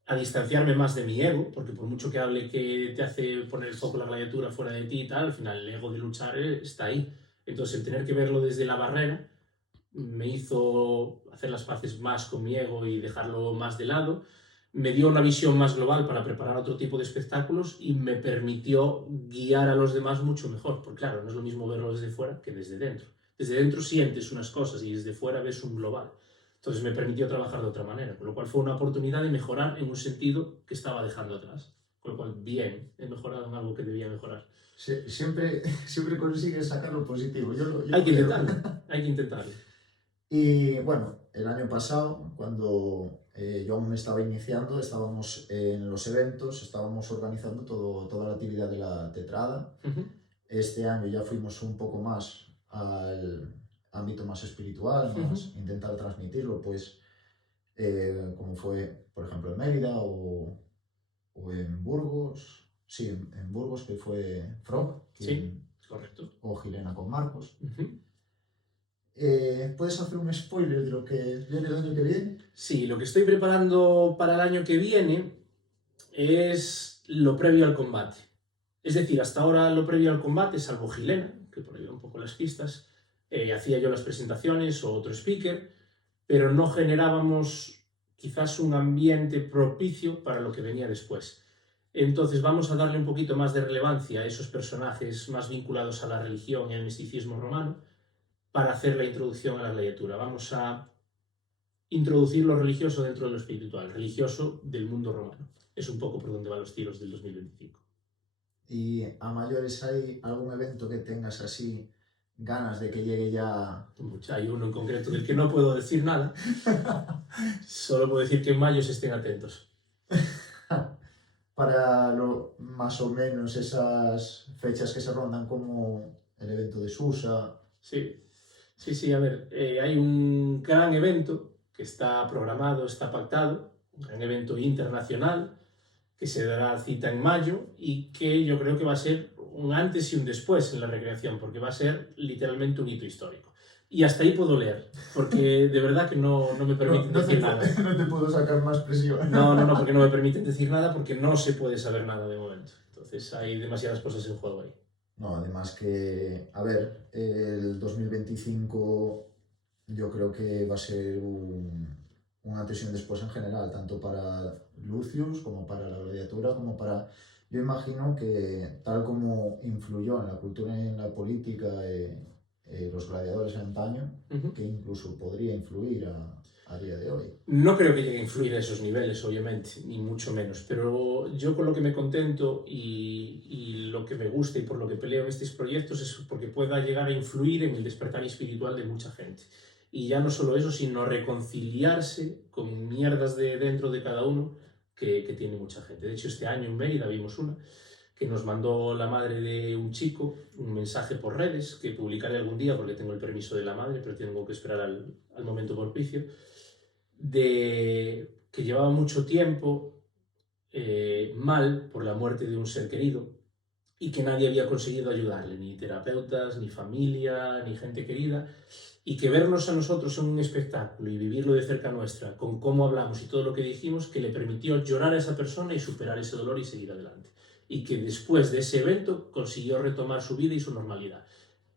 a distanciarme más de mi ego, porque por mucho que hable que te hace poner el foco en la gladiatura fuera de ti y tal, al final el ego de luchar está ahí. Entonces el tener que verlo desde la barrera me hizo hacer las paces más con mi ego y dejarlo más de lado, me dio una visión más global para preparar otro tipo de espectáculos y me permitió guiar a los demás mucho mejor, porque claro, no es lo mismo verlo desde fuera que desde dentro. Desde dentro sientes unas cosas y desde fuera ves un global. Entonces me permitió trabajar de otra manera, con lo cual fue una oportunidad de mejorar en un sentido que estaba dejando atrás. Con lo cual, bien, he mejorado en algo que debía mejorar. Siempre consigues sacar lo positivo. Hay que intentarlo. Y bueno, el año pasado, cuando yo aún me estaba iniciando, estábamos en los eventos, estábamos organizando toda la actividad de la tetrada. Este año ya fuimos un poco más al ámbito más espiritual, más intentar transmitirlo, pues como fue, por ejemplo, en Mérida o en Burgos. Sí, en Burgos, que fue Frog. Sí, correcto. O Gilena con Marcos. ¿Puedes hacer un spoiler de lo que viene el año que viene? Sí, lo que estoy preparando para el año que viene es lo previo al combate. Es decir, hasta ahora lo previo al combate, salvo Gilena, que por ahí va un poco las pistas, hacía yo las presentaciones o otro speaker, pero no generábamos quizás un ambiente propicio para lo que venía después. Entonces vamos a darle un poquito más de relevancia a esos personajes más vinculados a la religión y al misticismo romano para hacer la introducción a la gladiatura. Vamos a introducir lo religioso dentro de lo espiritual, religioso del mundo romano. Es un poco por donde van los tiros del 2025. ¿Y a mayores hay algún evento que tengas así ganas de que llegue ya? Hay uno en concreto del que no puedo decir nada. Solo puedo decir que en mayo se estén atentos. para más o menos esas fechas que se rondan como el evento de Susa. Sí, sí, sí, a ver, hay un gran evento que está programado, está pactado, un gran evento internacional que se dará cita en mayo y que yo creo que va a ser un antes y un después en la recreación, porque va a ser literalmente un hito histórico. Y hasta ahí puedo leer, porque de verdad que no me permiten decir nada. No te puedo sacar más presión. No, porque no me permiten decir nada, porque no se puede saber nada de momento. Entonces hay demasiadas cosas en juego ahí. No, además que, a ver, el 2025 yo creo que va a ser un antes y un después en general, tanto para Lucius como para la gladiatura, como para... Yo imagino que tal como influyó en la cultura y en la política los gladiadores en antaño, que incluso podría influir a día de hoy. No creo que llegue a influir a esos niveles, obviamente, ni mucho menos, pero yo con lo que me contento y lo que me gusta y por lo que peleo en estos proyectos es porque pueda llegar a influir en el despertar espiritual de mucha gente. Y ya no solo eso, sino reconciliarse con mierdas de dentro de cada uno que tiene mucha gente. De hecho, este año en Mérida vimos una que nos mandó la madre de un chico un mensaje por redes, que publicaré algún día porque tengo el permiso de la madre, pero tengo que esperar al momento propicio, de que llevaba mucho tiempo mal por la muerte de un ser querido y que nadie había conseguido ayudarle, ni terapeutas, ni familia, ni gente querida, y que vernos a nosotros en un espectáculo y vivirlo de cerca nuestra, con cómo hablamos y todo lo que dijimos, que le permitió llorar a esa persona y superar ese dolor y seguir adelante. Y que después de ese evento consiguió retomar su vida y su normalidad.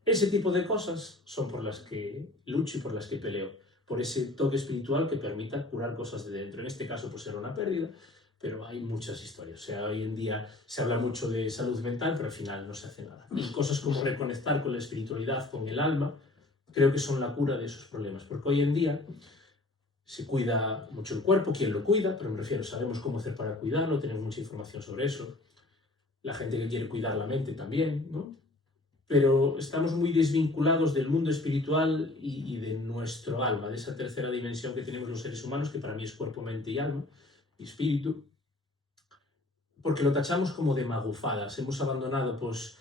Ese tipo de cosas son por las que lucho y por las que peleo, por ese toque espiritual que permita curar cosas de dentro. En este caso pues era una pérdida, pero hay muchas historias. O sea, hoy en día se habla mucho de salud mental, pero al final no se hace nada. Y cosas como reconectar con la espiritualidad, con el alma, creo que son la cura de esos problemas, porque hoy en día se cuida mucho el cuerpo, quien lo cuida, pero me refiero, sabemos cómo hacer para cuidarlo, tenemos mucha información sobre eso. La gente que quiere cuidar la mente también, ¿no? Pero estamos muy desvinculados del mundo espiritual y de nuestro alma, de esa tercera dimensión que tenemos los seres humanos, que para mí es cuerpo, mente y alma, y espíritu, porque lo tachamos como de magufadas. Hemos abandonado pues,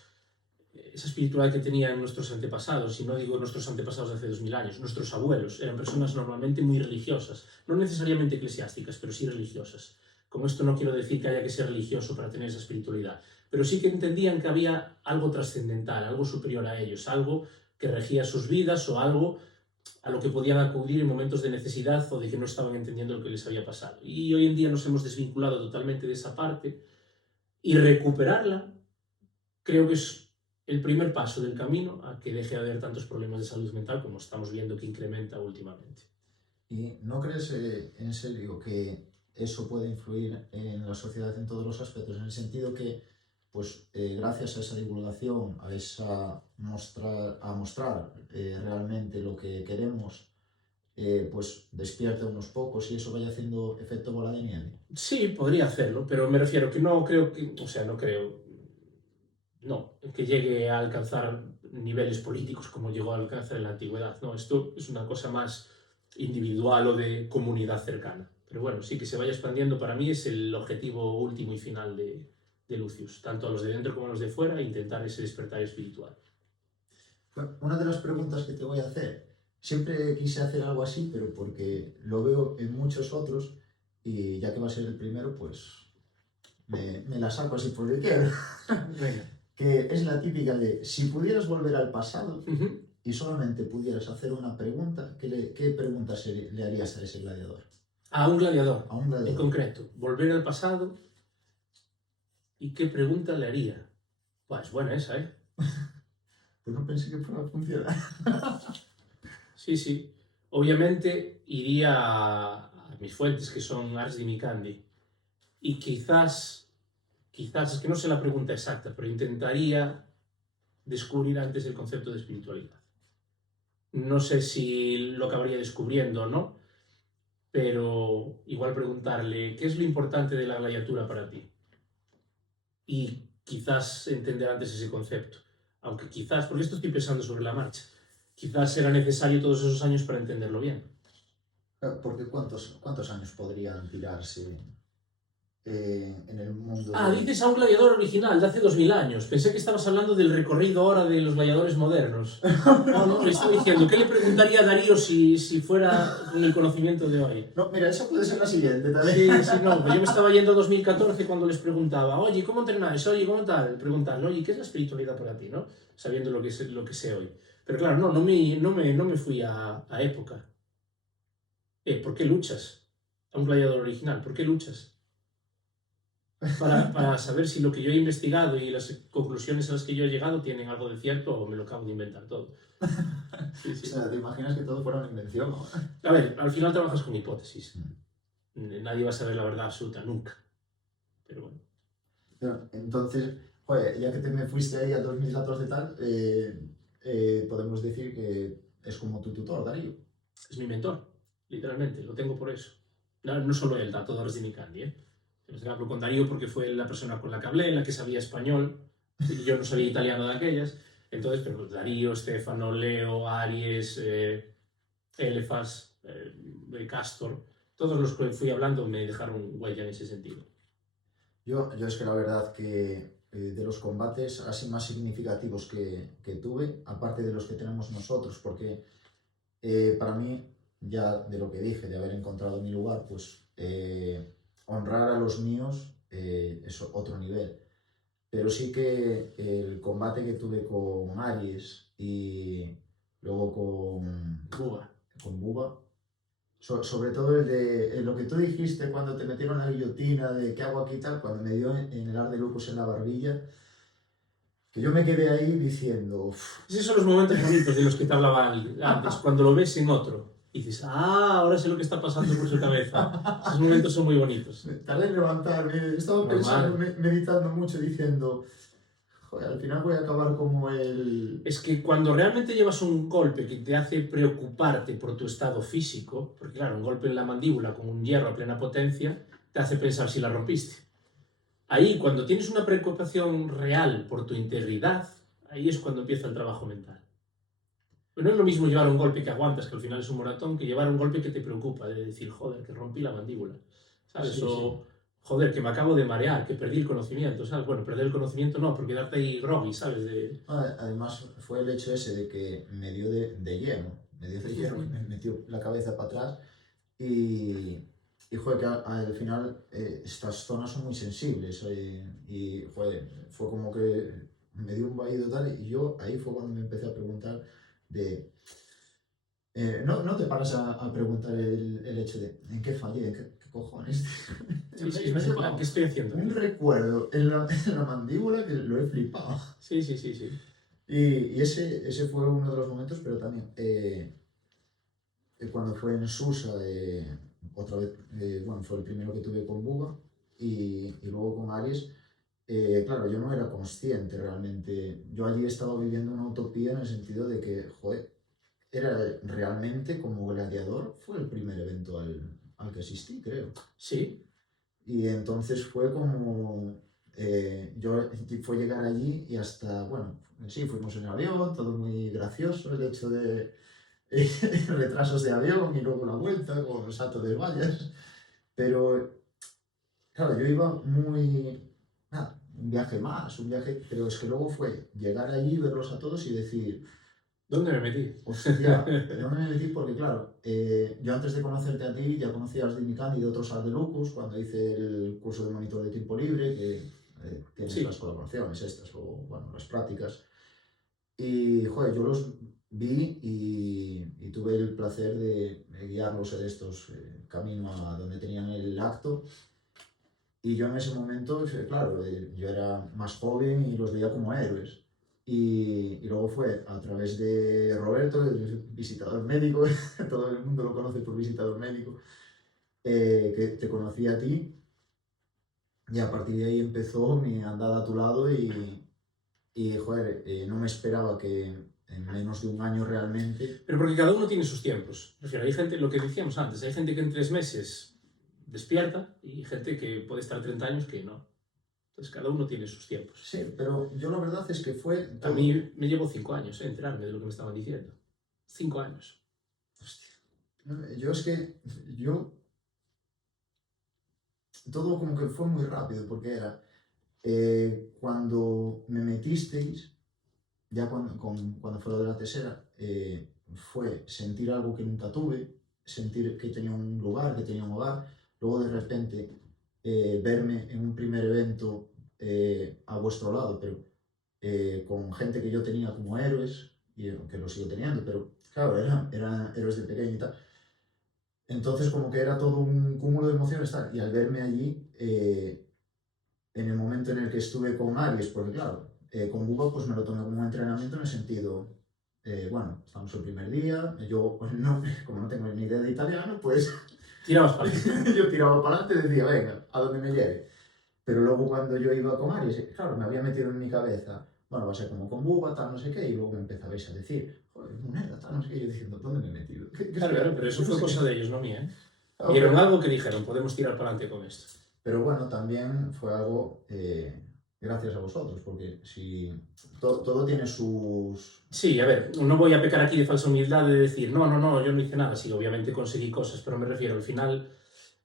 esa espiritualidad que tenían nuestros antepasados, y no digo nuestros antepasados de hace 2000 años, nuestros abuelos eran personas normalmente muy religiosas, no necesariamente eclesiásticas, pero sí religiosas. Con esto no quiero decir que haya que ser religioso para tener esa espiritualidad, pero sí que entendían que había algo trascendental, algo superior a ellos, algo que regía sus vidas o algo a lo que podían acudir en momentos de necesidad o de que no estaban entendiendo lo que les había pasado. Y hoy en día nos hemos desvinculado totalmente de esa parte, y recuperarla creo que es el primer paso del camino a que deje de haber tantos problemas de salud mental como estamos viendo que incrementa últimamente. ¿Y no crees en serio que eso puede influir en la sociedad en todos los aspectos? En el sentido que, pues, gracias a esa divulgación, a mostrar realmente lo que queremos, pues despierta unos pocos y eso vaya haciendo efecto bola de nieve. Sí, podría hacerlo, pero me refiero que no creo que, o sea, no creo, no, que llegue a alcanzar niveles políticos como llegó a alcanzar en la antigüedad. No, esto es una cosa más individual o de comunidad cercana. Pero bueno, sí que se vaya expandiendo para mí es el objetivo último y final de Lucius, tanto a los de dentro como a los de fuera, intentar ese despertar espiritual. Una de las preguntas que te voy a hacer, siempre quise hacer algo así, pero porque lo veo en muchos otros y ya que va a ser el primero, pues me la saco así porque quiero. Venga. Que es la típica de, si pudieras volver al pasado y solamente pudieras hacer una pregunta, ¿qué pregunta le harías a ese gladiador? A un gladiador, A un gladiador. en concreto. Volver al pasado y qué pregunta le haría. Pues buena esa, ¿eh? Pues no pensé que fuera a funcionar. Sí, sí. Obviamente iría a mis fuentes, que son Ars Dimicandi, y quizás, es que no sé la pregunta exacta, pero intentaría descubrir antes el concepto de espiritualidad. No sé si lo acabaría descubriendo o no, pero igual preguntarle, ¿qué es lo importante de la gladiatura para ti? Y quizás entender antes ese concepto. Aunque quizás, porque esto estoy pensando sobre la marcha, quizás será necesario todos esos años para entenderlo bien. Porque ¿cuántos años podrían tirarse en el mundo Ah, dices a un gladiador original de hace 2000 años. Pensé que estabas hablando del recorrido ahora de los gladiadores modernos. No, no, le estoy diciendo, ¿qué le preguntaría a Darío si fuera con el conocimiento de hoy? No, mira, esa puede ser la siguiente también. Sí, sí, no, pues yo me estaba yendo a 2014 cuando les preguntaba, oye, ¿cómo entrenáis? Oye, ¿cómo tal? Preguntarle, oye, ¿qué es la espiritualidad para ti? ¿No? Sabiendo lo que sé hoy. Pero claro, no me fui a época. ¿Por qué luchas? A un gladiador original, ¿por qué luchas? Para saber si lo que yo he investigado y las conclusiones a las que yo he llegado tienen algo de cierto o me lo acabo de inventar todo. Sí, O sí. sea, ¿te imaginas que todo fuera una invención, no? A ver, al final trabajas con hipótesis. Nadie va a saber la verdad absoluta nunca. Pero bueno. Pero, entonces, joder, ya que te me fuiste ahí a 2014 y tal, podemos decir que es como tu tutor, Darío. Es mi mentor, literalmente, lo tengo por eso. No, no solo él, da todo Resdini Candy, ¿eh? Hablo con Darío porque fue la persona con la que hablé, la que sabía español, y yo no sabía italiano de aquellas. Entonces, pero Darío, Stefano, Leo, Aries, Elefas, Castor, todos los que fui hablando me dejaron huella en ese sentido. Yo es que la verdad que de los combates así más significativos que tuve, aparte de los que tenemos nosotros, porque para mí, ya de lo que dije, de haber encontrado mi lugar, pues honrar a los míos es otro nivel. Pero sí que el combate que tuve con Aries y luego con Buba, sobre todo el de lo que tú dijiste cuando te metieron la guillotina, de qué hago aquí y tal, cuando me dio en el ar de lupus en la barbilla, que yo me quedé ahí diciendo... Uff. Esos son los momentos bonitos de los que te hablaba antes, cuando lo ves en otro. Y dices, ahora sé lo que está pasando por su cabeza. Esos momentos son muy bonitos. Tardé en levantarme, he estado pensando, meditando mucho, diciendo... Joder, al final voy a acabar como el... Es que cuando realmente llevas un golpe que te hace preocuparte por tu estado físico, porque claro, un golpe en la mandíbula con un hierro a plena potencia, te hace pensar si la rompiste. Ahí, cuando tienes una preocupación real por tu integridad, ahí es cuando empieza el trabajo mental. Pero no es lo mismo llevar un golpe que aguantas, que al final es un maratón, que llevar un golpe que te preocupa, de decir, joder, que rompí la mandíbula, ¿sabes? Sí, o, joder, que me acabo de marear, que perdí el conocimiento, ¿sabes? Bueno, perder el conocimiento no, porque darte ahí groggy, ¿sabes? Además, fue el hecho ese de que me dio de lleno, me metió la cabeza para atrás y joder, que al final estas zonas son muy sensibles y joder, fue como que me dio un vaído tal y yo ahí fue cuando me empecé a preguntar de... no te paras a preguntar el hecho de ¿en qué fallé? ¿Qué cojones? Sí, me plan, ¿qué estoy haciendo? Un recuerdo en la mandíbula que lo he flipado. Sí. Y ese fue uno de los momentos, pero también cuando fue en Susa, otra vez, bueno, fue el primero que tuve con Buba y luego con Aries. Claro, yo no era consciente realmente. Yo allí estaba viviendo una utopía en el sentido de que, joder, era realmente como gladiador, fue el primer evento al que asistí, creo. Sí. Y entonces fue como, fue llegar allí y hasta, bueno, sí, fuimos en avión, todo muy gracioso, el hecho de retrasos de avión y luego la vuelta con salto de vallas, pero claro, yo iba muy, nada, un viaje más, pero es que luego fue llegar allí, verlos a todos y decir... ¿Dónde me metí? Hostia, ¿dónde me metí? Porque claro, yo antes de conocerte a ti ya conocía a Resdini Candy y de otros Ardelucus cuando hice el curso de monitor de tiempo libre, que tienes las colaboraciones estas, o bueno, las prácticas. Y joder, yo los vi y tuve el placer de guiarlos en estos camino a donde tenían el acto. Y yo en ese momento, claro, yo era más joven y los veía como héroes. Y luego fue a través de Roberto, el visitador médico, todo el mundo lo conoce por visitador médico, que te conocí a ti. Y a partir de ahí empezó mi andada a tu lado y joder, no me esperaba que en menos de un año realmente... Pero porque cada uno tiene sus tiempos. Prefiero, hay gente, lo que decíamos antes, hay gente que en 3 meses despierta y gente que puede estar 30 años que no. Entonces cada uno tiene sus tiempos. Sí, pero yo la verdad es que fue... Todo... A mí me llevó 5 años enterarme de lo que me estaban diciendo. 5 años. Hostia. Yo es que... Todo como que fue muy rápido porque era... Cuando me metisteis, ya cuando fue lo de la tesera, fue sentir algo que nunca tuve, sentir que tenía un lugar, que tenía un hogar, luego de repente verme en un primer evento a vuestro lado, pero con gente que yo tenía como héroes, y que lo sigo teniendo, pero claro, eran héroes de pequeño y tal. Entonces como que era todo un cúmulo de emociones tal, y al verme allí, en el momento en el que estuve con Aries, porque claro, con Buba pues me lo tomé como un entrenamiento en el sentido, bueno, estamos el primer día, yo pues, no, como no tengo ni idea de italiano, pues Tirabas para adelante. yo tiraba para adelante y decía, venga, a donde me lleve. Pero luego cuando yo iba con Aries, claro, me había metido en mi cabeza, bueno, va a ser como con Buba, tal, no sé qué, y luego me empezabais a decir, joder, moneda, tal, no sé qué, y yo diciendo, ¿dónde me he metido? Claro, claro, pero eso Yo no fue sé cosa qué. de ellos, no mía, ¿eh? Ah, Vieron pero, algo que dijeron, podemos tirar para adelante con esto. pero bueno, también fue algo gracias a vosotros, porque si todo tiene sus... Sí, a ver, no voy a pecar aquí de falsa humildad de decir, no, no, no, yo no hice nada. Sí, obviamente conseguí cosas, pero me refiero, al final,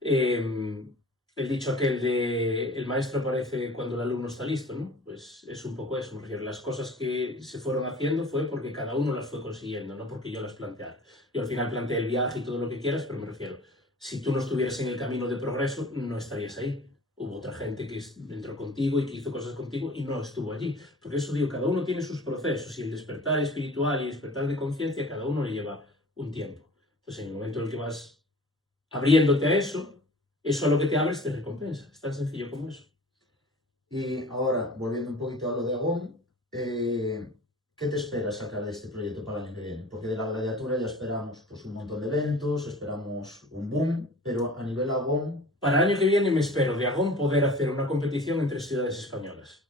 el dicho aquel de el maestro aparece cuando el alumno está listo, ¿no? Pues es un poco eso, me refiero. Las cosas que se fueron haciendo fue porque cada uno las fue consiguiendo, no porque yo las planteara. Yo al final planteé el viaje y todo lo que quieras, pero me refiero, si tú no estuvieras en el camino de progreso, no estarías ahí. Hubo otra gente que entró contigo y que hizo cosas contigo y no estuvo allí. Porque eso digo, cada uno tiene sus procesos y el despertar espiritual y el despertar de conciencia, cada uno le lleva un tiempo. Entonces, en el momento en el que vas abriéndote a eso a lo que te abres te recompensa. Es tan sencillo como eso. Y ahora, volviendo un poquito a lo de Agón, ¿qué te esperas sacar de este proyecto para el año que viene? Porque de la gladiatura ya esperamos pues, un montón de eventos, esperamos un boom, pero a nivel Agón, Para el año que viene me espero de Agón poder hacer una competición entre ciudades españolas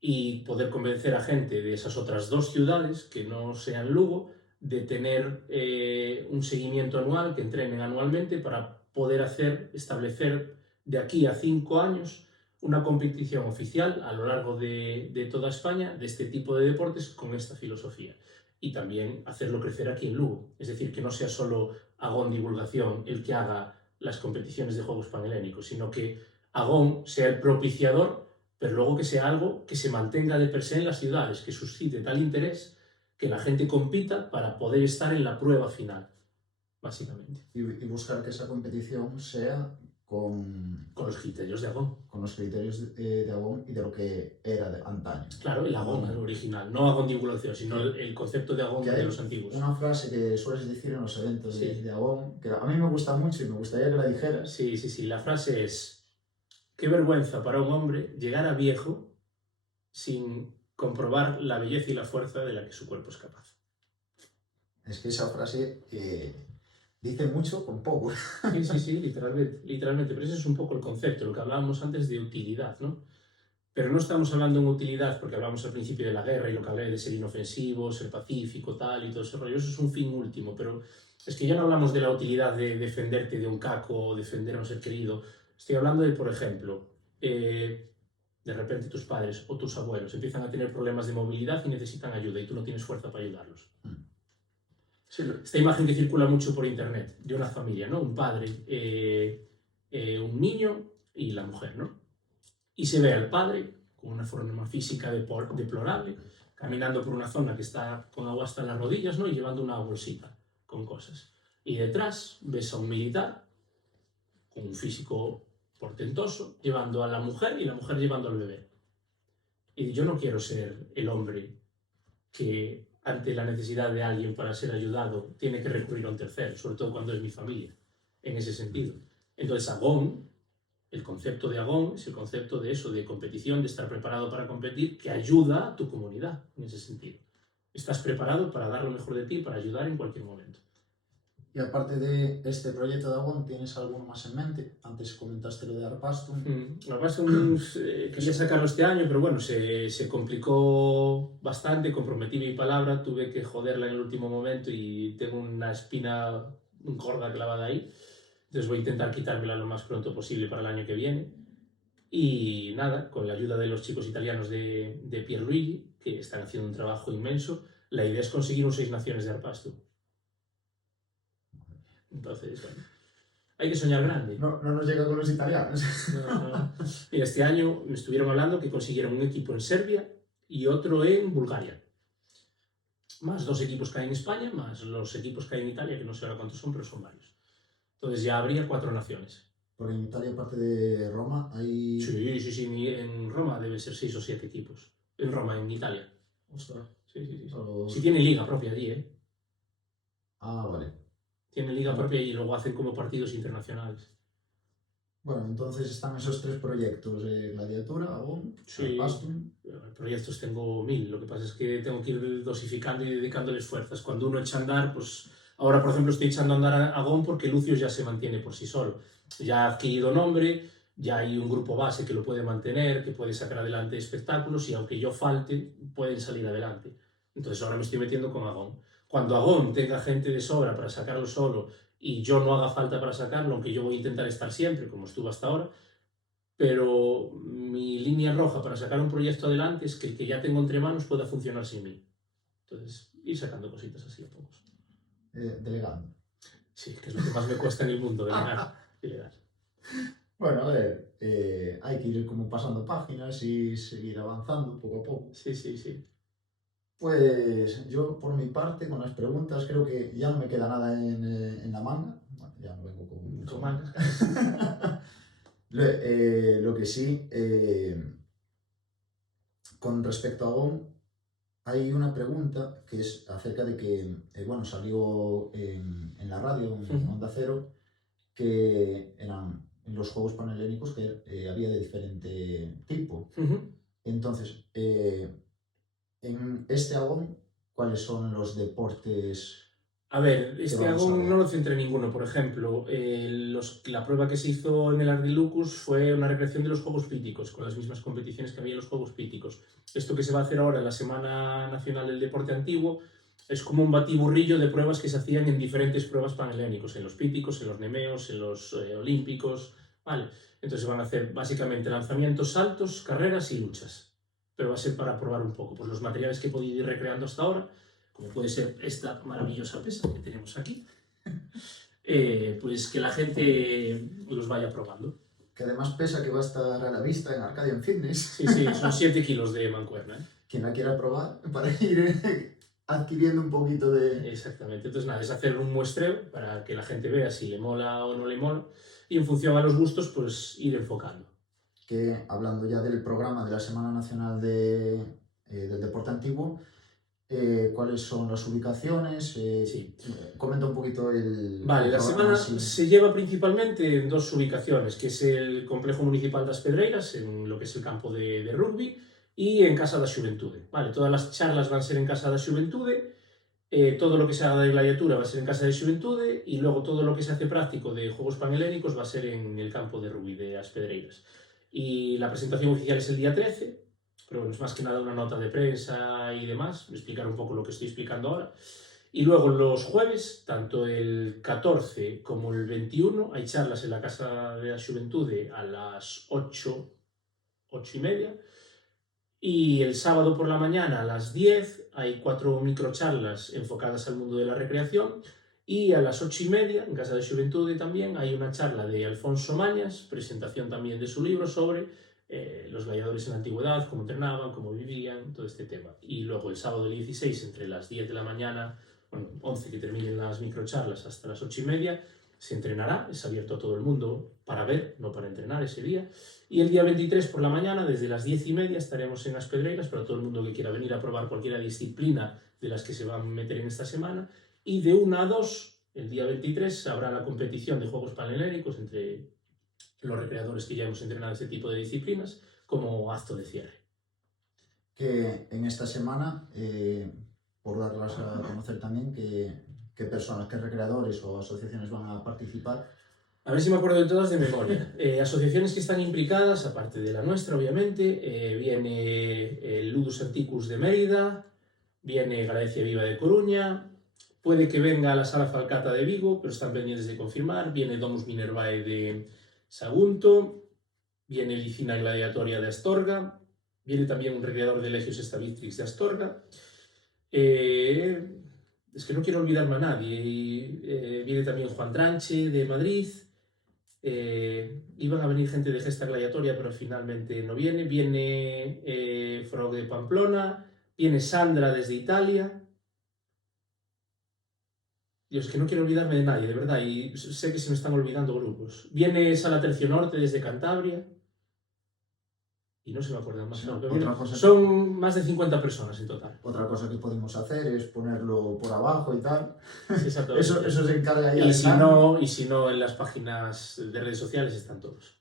y poder convencer a gente de esas otras dos ciudades, que no sean Lugo, de tener un seguimiento anual, que entrenen anualmente para poder establecer de aquí a 5 años una competición oficial a lo largo de toda España de este tipo de deportes con esta filosofía. Y también hacerlo crecer aquí en Lugo. Es decir, que no sea solo Agón Divulgación el que haga las competiciones de Juegos Panhelénicos, sino que Agón sea el propiciador, pero luego que sea algo que se mantenga de per se en las ciudades, que suscite tal interés que la gente compita para poder estar en la prueba final, básicamente. y buscar que esa competición sea Con los criterios de Agón. con los criterios de Agón y de lo que era de antaño. Claro, el Agón, el original, no Agón Divulgación, sino el concepto de Agón de los antiguos. Una frase que sueles decir en los eventos Sí. de Agón, que a mí me gusta mucho y me gustaría que la dijeras. Sí, sí, sí, la frase es: qué vergüenza para un hombre llegar a viejo sin comprobar la belleza y la fuerza de la que su cuerpo es capaz. Es que esa frase dice mucho con poco. Sí, sí, sí, literalmente, literalmente. Pero ese es un poco el concepto, lo que hablábamos antes de utilidad, ¿no? Pero no estamos hablando en utilidad porque hablamos al principio de la guerra y lo que hablé de ser inofensivo, ser pacífico, tal y todo ese rollo. Eso es un fin último, pero es que ya no hablamos de la utilidad de defenderte de un caco o defender a un ser querido. Estoy hablando de, por ejemplo, de repente tus padres o tus abuelos empiezan a tener problemas de movilidad y necesitan ayuda y tú no tienes fuerza para ayudarlos. Esta imagen que circula mucho por internet de una familia, ¿no? Un padre, un niño y la mujer, ¿no? Y se ve al padre con una forma física deplorable, caminando por una zona que está con agua hasta las rodillas, ¿no? Y llevando una bolsita con cosas. Y detrás ves a un militar con un físico portentoso llevando a la mujer y la mujer llevando al bebé. Y yo no quiero ser el hombre que ante la necesidad de alguien para ser ayudado tiene que recurrir a un tercero, sobre todo cuando es mi familia, en ese sentido. Entonces, Agón, el concepto de Agón es el concepto de eso, de competición, de estar preparado para competir, que ayuda a tu comunidad en ese sentido. Estás preparado para dar lo mejor de ti, para ayudar en cualquier momento. Y aparte de este proyecto de Agón, ¿tienes alguno más en mente? Antes comentaste lo de Arpastum. Arpastum quería sacarlo este año, pero bueno, se complicó bastante, comprometí mi palabra, tuve que joderla en el último momento y tengo una espina gorda clavada ahí. Entonces voy a intentar quitármela lo más pronto posible para el año que viene. Y nada, con la ayuda de los chicos italianos de Pierluigi, que están haciendo un trabajo inmenso, la idea es conseguir un 6 naciones de Arpastum. Entonces, bueno, Hay que soñar grande. No nos llega con los italianos. No. Mira, este año me estuvieron hablando que consiguieron un equipo en Serbia y otro en Bulgaria. Más 2 equipos que hay en España, más los equipos que hay en Italia, que no sé ahora cuántos son, pero son varios. Entonces ya habría 4 naciones. Porque en Italia, aparte de Roma, hay... Sí, en Roma deben ser 6 o 7 equipos. En Roma, en Italia. Ostras. Sí. Los... Sí tiene liga propia allí, ¿eh? Ah, vale. Tiene liga propia y luego hacen como partidos internacionales. Bueno, entonces están esos 3 proyectos, Gladiatura, Agón, Sí, Astum. proyectos tengo 1000, lo que pasa es que tengo que ir dosificando y dedicándoles fuerzas. Cuando uno echa a andar, pues ahora por ejemplo estoy echando a andar a Agón porque Lucius ya se mantiene por sí solo. Ya ha adquirido nombre, ya hay un grupo base que lo puede mantener, que puede sacar adelante espectáculos y aunque yo falte, pueden salir adelante. Entonces ahora me estoy metiendo con Agón. Cuando Agón tenga gente de sobra para sacarlo solo y yo no haga falta para sacarlo, aunque yo voy a intentar estar siempre, como estuve hasta ahora, pero mi línea roja para sacar un proyecto adelante es que el que ya tengo entre manos pueda funcionar sin mí. Entonces, ir sacando cositas así a pocos. Delegando. Sí, que es lo que más me cuesta en el mundo, delegar. Bueno, a ver, hay que ir como pasando páginas y seguir avanzando poco a poco. Sí. Pues yo, por mi parte, con las preguntas, creo que ya no me queda nada en la manga. Bueno, ya no vengo con mangas. Lo que sí, con respecto a Gon, hay una pregunta que es acerca de que, bueno, salió en la radio, en Onda Cero, que eran los juegos panhelénicos que había de diferente tipo. Entonces, en este Agón, ¿cuáles son los deportes? A ver, este Agón no lo centré en ninguno. Por ejemplo, la prueba que se hizo en el Ardilucus fue una recreación de los Juegos Píticos, con las mismas competiciones que había en los Juegos Píticos. Esto que se va a hacer ahora en la Semana Nacional del Deporte Antiguo es como un batiburrillo de pruebas que se hacían en diferentes pruebas panhelénicos, en los Píticos, en los Nemeos, en los Olímpicos, ¿vale? Entonces van a hacer básicamente lanzamientos, saltos, carreras y luchas. Pero va a ser para probar un poco pues, los materiales que he podido ir recreando hasta ahora, como puede ser esta maravillosa pesa que tenemos aquí, pues que la gente los vaya probando. Que además pesa que va a estar a la vista en Arcadian Fitness. Sí, son 7 kilos de mancuerna. Quien la quiera probar para ir adquiriendo un poquito de... Exactamente, entonces nada, es hacer un muestreo para que la gente vea si le mola o no le mola y en función a los gustos pues ir enfocando. Que hablando ya del programa de la Semana Nacional del Deporte Antiguo, ¿cuáles son las ubicaciones? Sí. Comenta un poquito el... Vale, la semana se lleva principalmente en 2 ubicaciones, que es el Complejo Municipal das Pedreiras, en lo que es el campo de rugby, y en Casa da Xuventude. Vale, todas las charlas van a ser en Casa da Xuventude, todo lo que se haga de gladiatura va a ser en Casa de Xuventude, y luego todo lo que se hace práctico de juegos panhelénicos va a ser en el campo de rugby de As Pedreiras. Y la presentación oficial es el día 13, pero bueno, es más que nada una nota de prensa y demás, explicar un poco lo que estoy explicando ahora. Y luego los jueves, tanto el 14 como el 21, hay charlas en la Casa de la Xuventude a las 8, 8:30. Y el sábado por la mañana a las 10 hay 4 microcharlas enfocadas al mundo de la recreación. Y a las 8:30, en Casa de Xuventude también, hay una charla de Alfonso Mañas, presentación también de su libro sobre los gladiadores en la antigüedad, cómo entrenaban, cómo vivían, todo este tema. Y luego el sábado 16, entre las 10 de la mañana, 11 que terminen las microcharlas hasta las 8:30, se entrenará, es abierto a todo el mundo para ver, no para entrenar ese día. Y el día 23 por la mañana, desde las 10:30, estaremos en As Pedreiras para todo el mundo que quiera venir a probar cualquier disciplina de las que se van a meter en esta semana. Y de 1 a 2, el día 23, habrá la competición de juegos panhelénicos entre los recreadores que ya hemos entrenado este tipo de disciplinas como acto de cierre. Que en esta semana, por darlas a conocer también, qué personas, qué recreadores o asociaciones van a participar. A ver si me acuerdo de todas de memoria. Asociaciones que están implicadas, aparte de la nuestra, obviamente, viene el Ludus Anticus de Mérida, viene Galicia Viva de Coruña, puede que venga la Sala Falcata de Vigo, pero están pendientes de confirmar, viene Domus Minervae de Sagunto, viene Licina Gladiatoria de Astorga, viene también un recreador de Legios Stavitrix de Astorga. Es que no quiero olvidarme a nadie. Viene también Juan Tranche de Madrid, Iban a venir gente de Gesta Gladiatoria, pero finalmente no viene. Viene Frog de Pamplona, viene Sandra desde Italia. Dios, que no quiero olvidarme de nadie, de verdad, y sé que se me están olvidando grupos. Viene Sala Tercio Norte desde Cantabria. Y no se me acuerdan más. Sí, No, son más de 50 personas en total. Otra cosa que podemos hacer es ponerlo por abajo y tal. Sí, exactamente. Eso se encarga ya. Y si no, en las páginas de redes sociales están todos.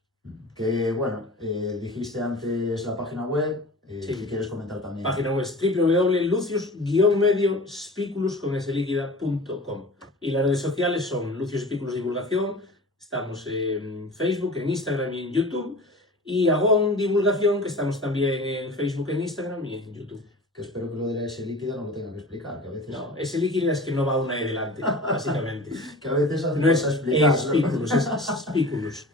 Que bueno, dijiste antes la página web, Sí. que quieres comentar también. Página web es www.lucius-spiculus.com. Y las redes sociales son Lucius Spiculus Divulgación. Estamos en Facebook, en Instagram y en YouTube. Y Agón Divulgación, que estamos también en Facebook, en Instagram y en YouTube. Que espero que lo de la S líquida no lo tenga que explicar, que a veces... No, S líquida es que no va una E delante, básicamente. Que a veces hace No es falta explicar. Spiculus, es Spiculus.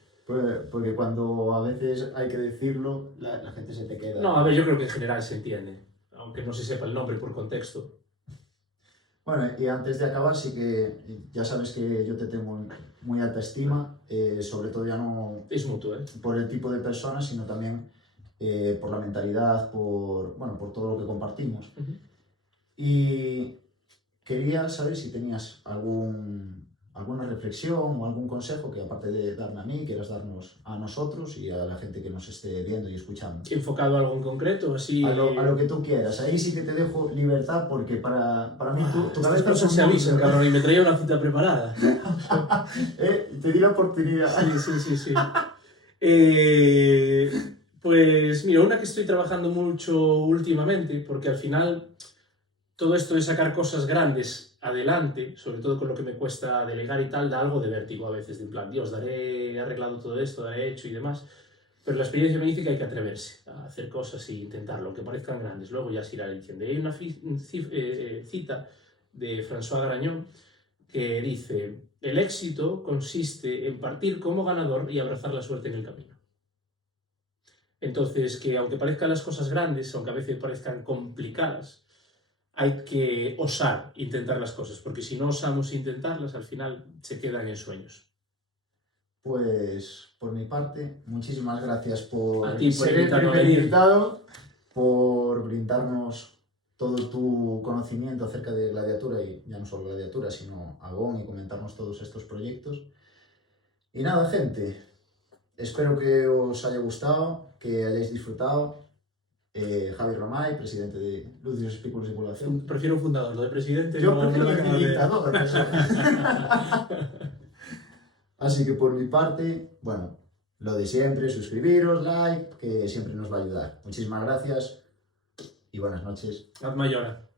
Porque cuando a veces hay que decirlo, la gente se te queda... No, a ver, yo creo que en general se entiende, aunque no se sepa el nombre por contexto. Bueno, y antes de acabar, sí que ya sabes que yo te tengo muy alta estima, sobre todo ya no Es mutuo, ¿eh? por el tipo de personas, sino también por la mentalidad, por todo lo que compartimos. Uh-huh. Y quería saber si tenías alguna reflexión o algún consejo que, aparte de darme a mí, quieras darnos a nosotros y a la gente que nos esté viendo y escuchando. ¿Enfocado a algo en concreto? Así... A lo que tú quieras. Ahí sí que te dejo libertad, porque para mí tu cabeza... Estas cosas se avisan, cabrón, y me traía una cita preparada. Te di la oportunidad. Sí. Pues mira, una que estoy trabajando mucho últimamente, porque al final todo esto de sacar cosas grandes adelante, sobre todo con lo que me cuesta delegar y tal, da algo de vértigo a veces, de en plan, Dios, daré arreglado todo esto, daré hecho y demás. Pero la experiencia me dice que hay que atreverse a hacer cosas y intentarlo, aunque parezcan grandes. Luego ya se irá diciendo. Y hay una cita de François Garañón que dice: el éxito consiste en partir como ganador y abrazar la suerte en el camino. Entonces, que aunque parezcan las cosas grandes, aunque a veces parezcan complicadas, hay que osar intentar las cosas, porque si no osamos intentarlas, al final se quedan en sueños. Pues, por mi parte, muchísimas gracias por a ti, por ser el primer invitado, por brindarnos todo tu conocimiento acerca de Gladiatura, y ya no solo Gladiatura, sino Agón, y comentarnos todos estos proyectos. Y nada, gente, espero que os haya gustado, que hayáis disfrutado. Javi Romay, presidente de Lucius Spiculus Divulgación. Prefiero fundador, lo de presidente. Yo prefiero decir dictador. Así que por mi parte, bueno, lo de siempre, suscribiros, like, que siempre nos va a ayudar. Muchísimas gracias y buenas noches. Ad Mayora.